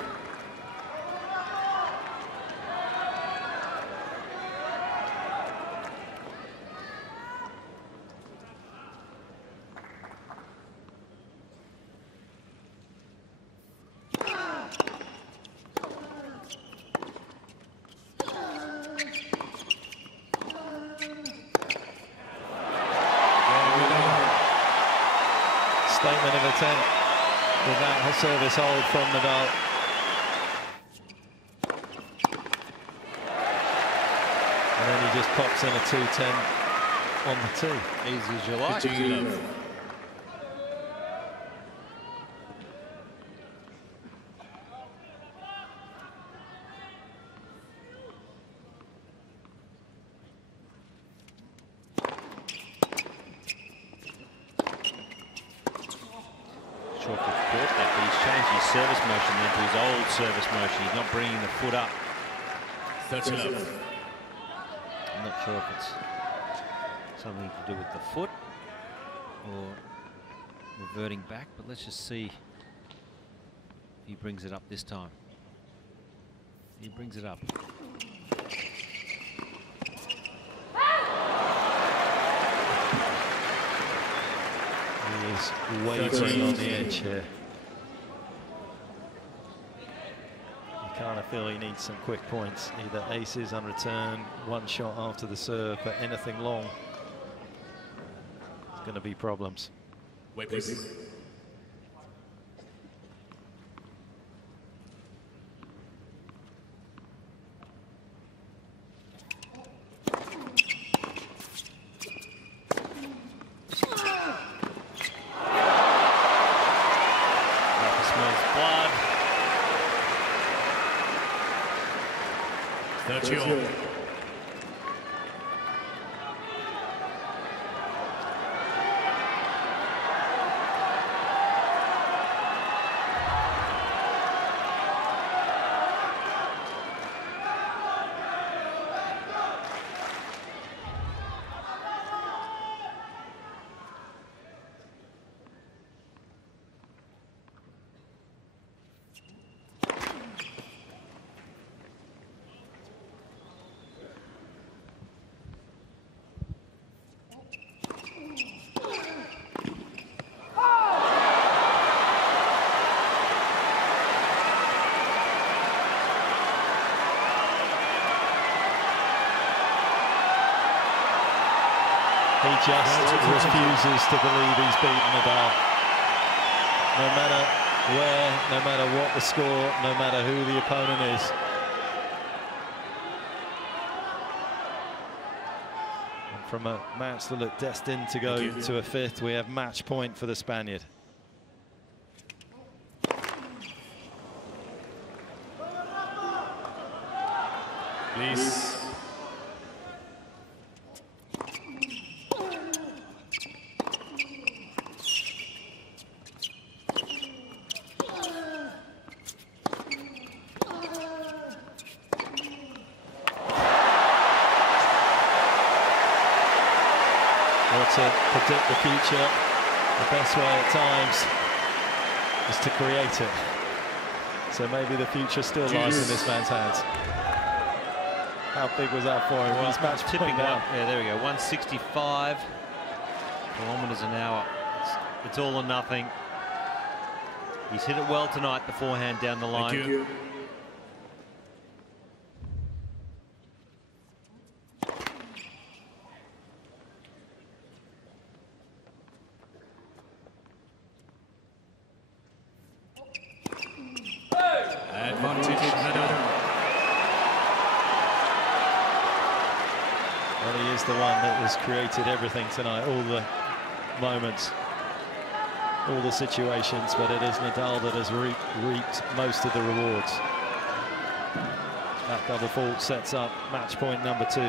statement of attempt with that service hold from Nadal. And then he just pops in a 2-10 on the tee. Easy as you like. Sure if he caught that, but he's changed his service motion then to his old service motion. He's not bringing the foot up. 30 love. I'm not sure if it's something to do with the foot or reverting back, but let's just see if he brings it up this time. He brings it up. He is wavering on the edge here. You kind of feel he needs some quick points, either aces on return, one shot after the serve, but anything long, it's going to be problems. Wait, please. He just refuses to believe he's beaten Nadal. No matter where, no matter what the score, no matter who the opponent is. And from a match that looked destined to go to a fifth, we have match point for the Spaniard. Please. To predict the future, the best way at times is to create it. So maybe the future still lies in this man's hands. How big was that for him? Well, He's match tipping down. up. Yeah, there we go. 165 kilometers an hour. It's all or nothing. He's hit it well tonight, the forehand down the line. Thank you. The one that has created everything tonight, all the moments, all the situations, but it is Nadal that has reaped most of the rewards. That double fault sets up match point number 2.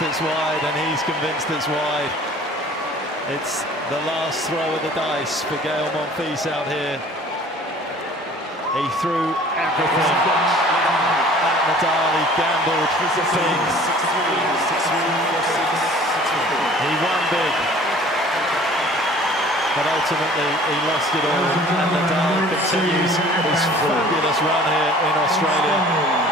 It's wide, and he's convinced it's wide. It's the last throw of the dice for Gael Monfils out here. He threw everything at Nadal. He gambled big. He won big. He but ultimately he lost it all. And Nadal continues his fabulous run here in Australia.